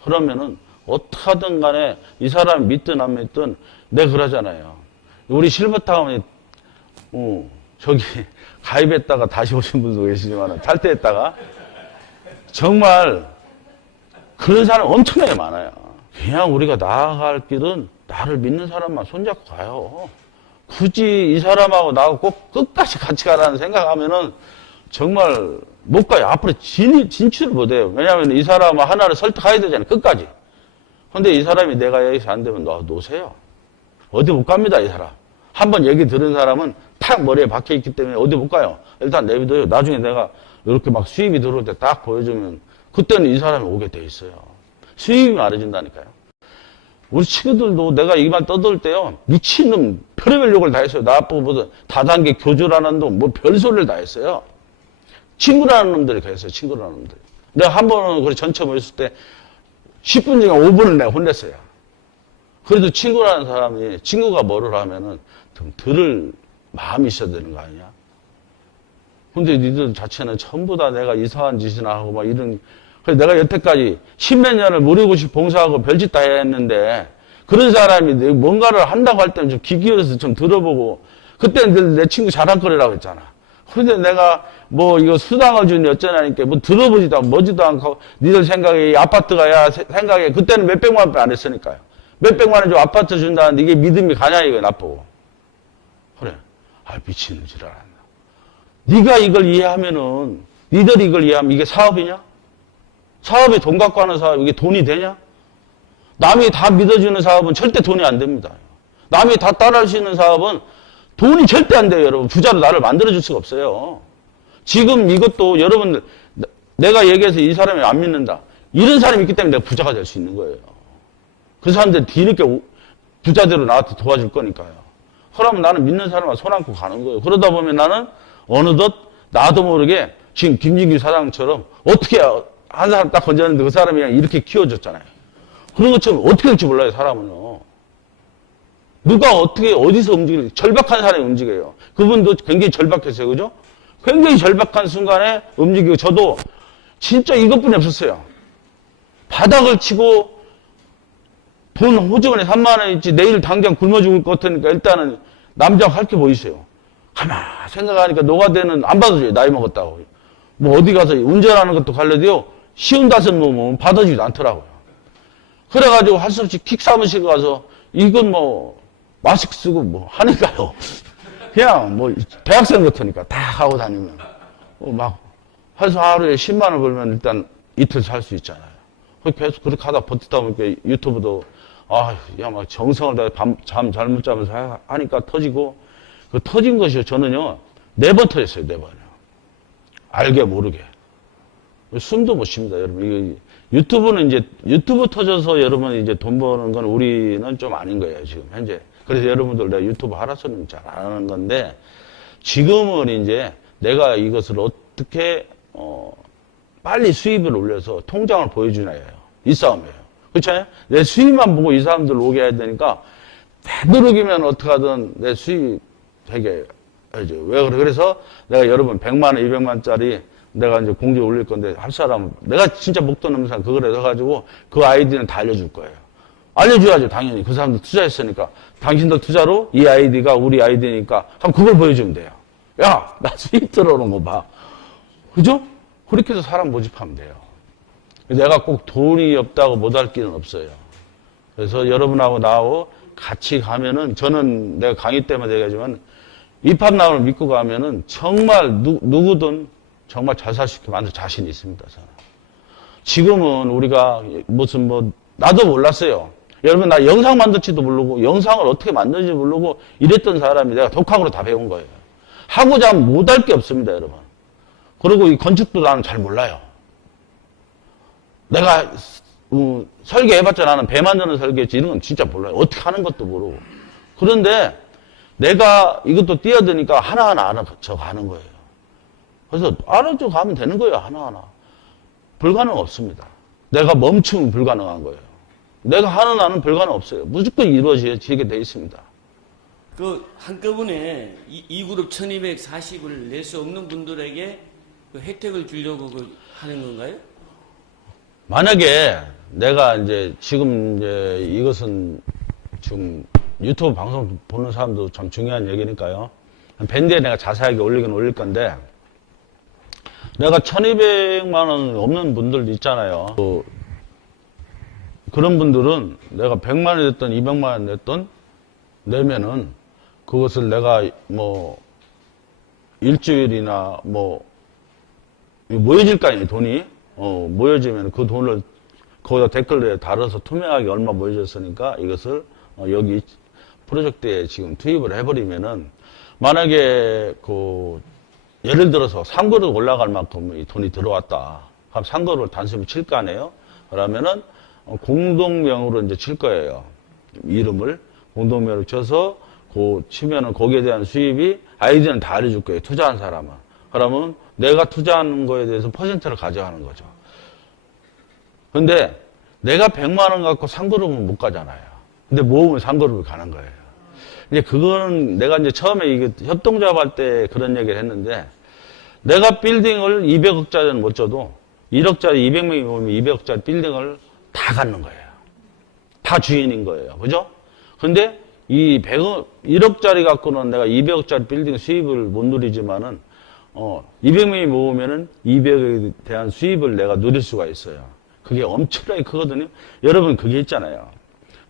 그러면은, 어떻게든 간에 이 사람 믿든 안 믿든 내가 그러잖아요. 우리 실버타운에, 저기, 가입했다가 다시 오신 분도 계시지만, 탈퇴했다가, 정말, 그런 사람 엄청나게 많아요. 그냥 우리가 나아갈 길은 나를 믿는 사람만 손잡고 가요. 굳이 이 사람하고 나하고 꼭 끝까지 같이 가라는 생각하면은 정말 못 가요. 앞으로 진출을 못 해요. 왜냐하면 이 사람 하나를 설득해야 되잖아요. 끝까지. 근데 이 사람이 내가 여기서 안 되면 놓으세요. 어디 못 갑니다, 이 사람. 한번 얘기 들은 사람은 탁 머리에 박혀 있기 때문에 어디 못 가요. 일단 내비둬요. 나중에 내가 이렇게 막 수입이 들어올 때 딱 보여주면 그때는 이 사람이 오게 돼 있어요. 수입이 말해준다니까요. 우리 친구들도 내가 이 말 떠들 때요, 미친놈, 별의별 욕을 다 했어요. 나보고 무슨 다단계 교주라는 놈, 뭐 별소리를 다 했어요. 친구라는 놈들이 그랬어요, 친구라는 놈들. 내가 한 번은 그래 전체 모였을 때 10분 중에 5분을 내가 혼냈어요. 그래도 친구라는 사람이, 친구가 뭐를 하면은 좀 들을 마음이 있어야 되는 거 아니냐? 근데 니들 자체는 전부 다 내가 이상한 짓이나 하고 막 이런, 그래서 내가 여태까지 10몇 년을 무료고시 봉사하고 별짓 다 했는데, 그런 사람이 뭔가를 한다고 할 때는 좀 귀 기울여서 좀 들어보고, 그때는 내 친구 잘할 거라고 했잖아. 그런데 내가 뭐 이거 수당을 주니 어쩌냐니까 뭐 들어보지도 않고 뭐지도 않고, 니들 생각에 아파트가 야 생각에, 그때는 몇백만 원 안 했으니까요. 몇백만 원 좀 아파트 준다는데 이게 믿음이 가냐 이거 나쁘고. 그래. 아, 미친놈 지랄한다. 네가 이걸 이해하면은, 니들이 이걸 이해하면 이게 사업이냐? 사업이 돈 갖고 하는 사업, 이게 돈이 되냐? 남이 다 믿어주는 사업은 절대 돈이 안 됩니다. 남이 다 따라할 수 있는 사업은 돈이 절대 안 돼요, 여러분. 부자로 나를 만들어줄 수가 없어요. 지금 이것도 여러분들, 내가 얘기해서 이 사람이 안 믿는다. 이런 사람이 있기 때문에 내가 부자가 될 수 있는 거예요. 그 사람들 뒤늦게 부자대로 나한테 도와줄 거니까요. 그러면 나는 믿는 사람과 손 안고 가는 거예요. 그러다 보면 나는 어느덧 나도 모르게 지금 김진규 사장처럼 어떻게 한 사람 딱 건졌는데 그 사람이 그냥 이렇게 키워줬잖아요. 그런 것처럼 어떻게 될지 몰라요, 사람은요. 누가 어떻게, 어디서 움직이는지, 절박한 사람이 움직여요. 그분도 굉장히 절박했어요, 그죠? 굉장히 절박한 순간에 움직이고, 저도 진짜 이것뿐이 없었어요. 바닥을 치고, 돈 호주머니에 3만 원 있지, 내일 당장 굶어 죽을 것 같으니까 일단은 남자가 할 게 뭐 있어요. 가만 생각하니까 노가대는 안 받아줘요, 나이 먹었다고. 뭐 어디 가서 운전하는 것도 갈래도요, 쉬운 다섯 놈은 받아주지도 않더라고요. 그래가지고 할 수 없이 킥 사무실 가서 이건 뭐 마스크 쓰고 뭐 하니까요. 그냥 뭐 대학생 같으니까 다 하고 다니면 막 해서 하루에 10만 원 벌면 일단 이틀 살 수 있잖아요. 계속 그렇게 하다 버티다 보니까 유튜브도 야 막 정성을 다해 잠 잘못 자면서 하니까 터지고, 그 터진 것이요, 저는요 4번 터졌어요. 4번이요. 알게 모르게. 숨도 못 쉽니다, 여러분. 유튜브는 이제, 유튜브 터져서 여러분 이제 돈 버는 건 우리는 좀 아닌 거예요, 지금, 현재. 그래서 여러분들 내가 유튜브 하라서는 잘 안 하는 건데, 지금은 이제 내가 이것을 어떻게, 빨리 수입을 올려서 통장을 보여주나요? 이 싸움이에요. 그렇잖아요? 내 수입만 보고 이 사람들 오게 해야 되니까, 되도록이면 어떻게든 내 수입 되게 해야죠. 왜 그래? 그래서 내가 여러분 100만 원, 200만 원짜리 내가 이제 공지에 올릴 건데, 할 사람, 내가 진짜 목돈 없는 사람 그걸 해가지고 그 아이디는 다 알려줄 거예요. 알려줘야죠, 당연히. 그 사람들 투자했으니까. 당신들 투자로 이 아이디가 우리 아이디니까 한번 그걸 보여주면 돼요. 야, 나 수입 들어오는 거 봐. 그죠? 그렇게 해서 사람 모집하면 돼요. 내가 꼭 돈이 없다고 못할 길은 없어요. 그래서 여러분하고 나하고 같이 가면은, 저는 내가 강의 때마다 얘기하지만, 입합남을 믿고 가면은 정말 누구든 정말 잘 살 수 있게 만들 자신이 있습니다, 저는. 지금은 우리가 무슨 나도 몰랐어요. 여러분, 나 영상 만들지도 모르고, 영상을 어떻게 만드는지 모르고, 이랬던 사람이 내가 독학으로 다 배운 거예요. 하고자 하면 못할 게 없습니다, 여러분. 그리고 이 건축도 나는 잘 몰라요. 내가, 설계해봤자 나는 배 만드는 설계했지, 이런 건 진짜 몰라요. 어떻게 하는 것도 모르고. 그런데 내가 이것도 뛰어드니까 하나하나 알아져 가는 거예요. 그래서 알아져 가면 되는 거예요, 하나하나. 불가능 없습니다. 내가 멈추면 불가능한 거예요. 내가 하는 한은 불가능 없어요. 무조건 이루어지게 돼 있습니다. 그 한꺼번에 이 그룹 1240을 낼 수 없는 분들에게 그 혜택을 주려고 하는 건가요? 만약에 내가 이제 지금 이제 이것은 지금 유튜브 방송 보는 사람도 참 중요한 얘기니까요. 밴드에 내가 자세하게 올리긴 올릴 건데, 내가 1200만 원 없는 분들 있잖아요. 그런 분들은 내가 100만 원 냈던 200만 원 냈던 내면은 그것을 내가 일주일이나 모여질 거 아니에요, 돈이. 모여지면 그 돈을 거기다 댓글에 달아서 투명하게 얼마 모여졌으니까 이것을 여기 프로젝트에 지금 투입을 해버리면은, 만약에 예를 들어서 상거를 올라갈 만큼 돈이 들어왔다. 그럼 상거를 단숨에 칠 거 아니에요? 그러면은 공동명으로 이제 칠 거예요. 이름을 공동명으로 쳐서 치면은 거기에 대한 수입이 아이디는 다 알려줄 거예요. 투자한 사람은. 그러면 내가 투자하는 거에 대해서 퍼센트를 가져가는 거죠. 근데 내가 100만 원 갖고 상그룹은 못 가잖아요. 근데 모으면 상그룹을 가는 거예요. 이제 그거는 내가 이제 처음에 이게 협동조합 할 때 그런 얘기를 했는데, 내가 빌딩을 200억짜리는 못 줘도 1억짜리 200명이 모이면 200억짜리 빌딩을 다 갖는 거예요. 다 주인인 거예요. 그죠? 근데 이 1억짜리 갖고는 내가 200억짜리 빌딩 수입을 못 누리지만은, 200명이 모으면은 200억에 대한 수입을 내가 누릴 수가 있어요. 그게 엄청나게 크거든요. 여러분, 그게 있잖아요.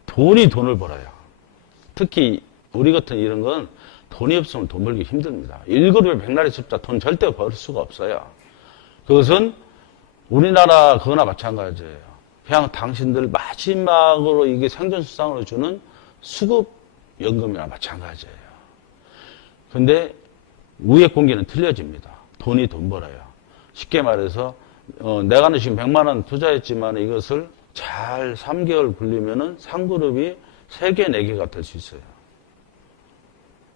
돈이 돈을 벌어요. 특히 우리 같은 이런 건 돈이 없으면 돈 벌기 힘듭니다. 1그룹에 백날이 숫자 돈 절대 벌 수가 없어요. 그것은 우리나라 그거나 마찬가지예요. 그냥 당신들 마지막으로 이게 생존수당으로 주는 수급연금이나 마찬가지예요. 근데 우회 공기는 틀려집니다. 돈이 돈 벌어요. 쉽게 말해서 내가 지금 100만 원 투자했지만 이것을 잘 3개월 굴리면은 상그룹이 3개, 4개가 될 수 있어요.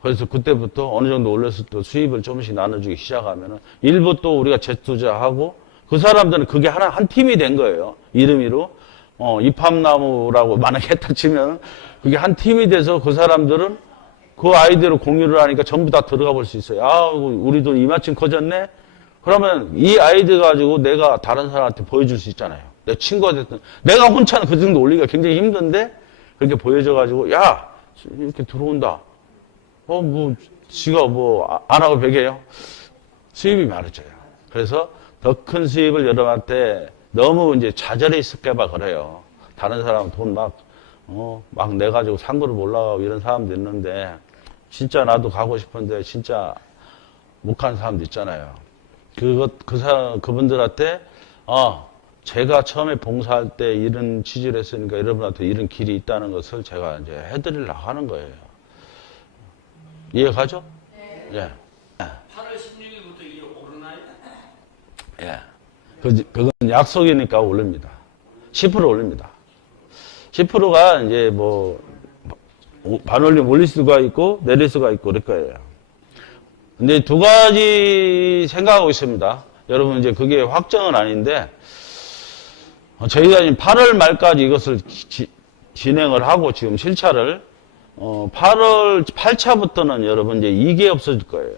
그래서 그때부터 어느 정도 올렸을 때 수입을 조금씩 나눠주기 시작하면은 일부 또 우리가 재투자하고, 그 사람들은 그게 한 팀이 된 거예요. 이름으로. 입합나무라고 만약에 했다 치면 그게 한 팀이 돼서 그 사람들은 그 아이디어로 공유를 하니까 전부 다 들어가 볼 수 있어요. 우리 돈 이만큼 커졌네? 그러면 이 아이디어 가지고 내가 다른 사람한테 보여줄 수 있잖아요. 내 친구가 됐든, 내가 혼자는 그 정도 올리기가 굉장히 힘든데, 그렇게 보여줘가지고, 야! 이렇게 들어온다. 지가 안 하고 베개요? 수입이 많아져요. 그래서 더 큰 수입을 여러분한테 너무 이제 좌절해 있을까봐 그래요. 다른 사람은 돈 막 내가지고 상그룹 올라가고 이런 사람도 있는데, 진짜 나도 가고 싶은데, 진짜 못 가는 사람도 있잖아요. 그분들한테, 제가 처음에 봉사할 때 이런 취지를 했으니까 여러분한테 이런 길이 있다는 것을 제가 이제 해드리려고 하는 거예요. 이해가죠? 네. 예. 8월 16일부터 이게 오르나요? 예. 그건 약속이니까 올립니다. 10% 올립니다. 10%가 이제 반올림 올릴 수가 있고, 내릴 수가 있고, 그럴 거예요. 근데 두 가지 생각하고 있습니다. 여러분, 이제 그게 확정은 아닌데, 저희가 지금 8월 말까지 이것을 진행을 하고 지금 실차를 8차부터는 여러분 이제 이게 없어질 거예요.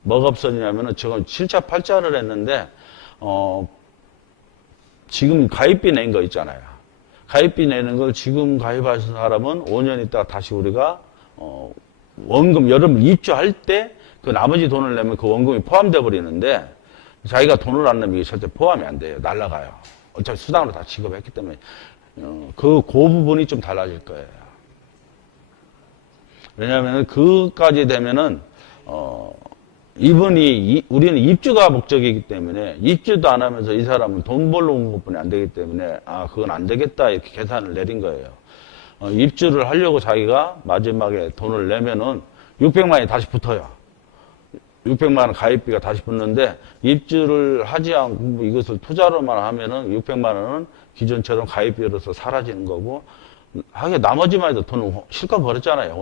뭐가 없어지냐면은 지금 7차, 8차를 했는데 지금 가입비 낸 거 있잖아요. 가입비 내는 걸 지금 가입하신 사람은 5년 있다가 다시 우리가 원금 여러분 입주할 때 그 나머지 돈을 내면 그 원금이 포함돼 버리는데 자기가 돈을 안 내면 이게 절대 포함이 안 돼요. 날라가요. 어차피 수당으로 다 지급했기 때문에 그 부분이 좀 달라질 거예요. 왜냐하면 그까지 되면은 우리는 입주가 목적이기 때문에 입주도 안 하면서 이 사람은 돈 벌러 온 것뿐이 안 되기 때문에 그건 안 되겠다 이렇게 계산을 내린 거예요. 입주를 하려고 자기가 마지막에 돈을 내면은 600만 원이 다시 붙어요. 600만 원 가입비가 다시 붙는데 입주를 하지 않고 이것을 투자로만 하면은 600만 원은 기존처럼 가입비로서 사라지는 거고 하게 나머지만 해도 돈은 실컷 벌었잖아요.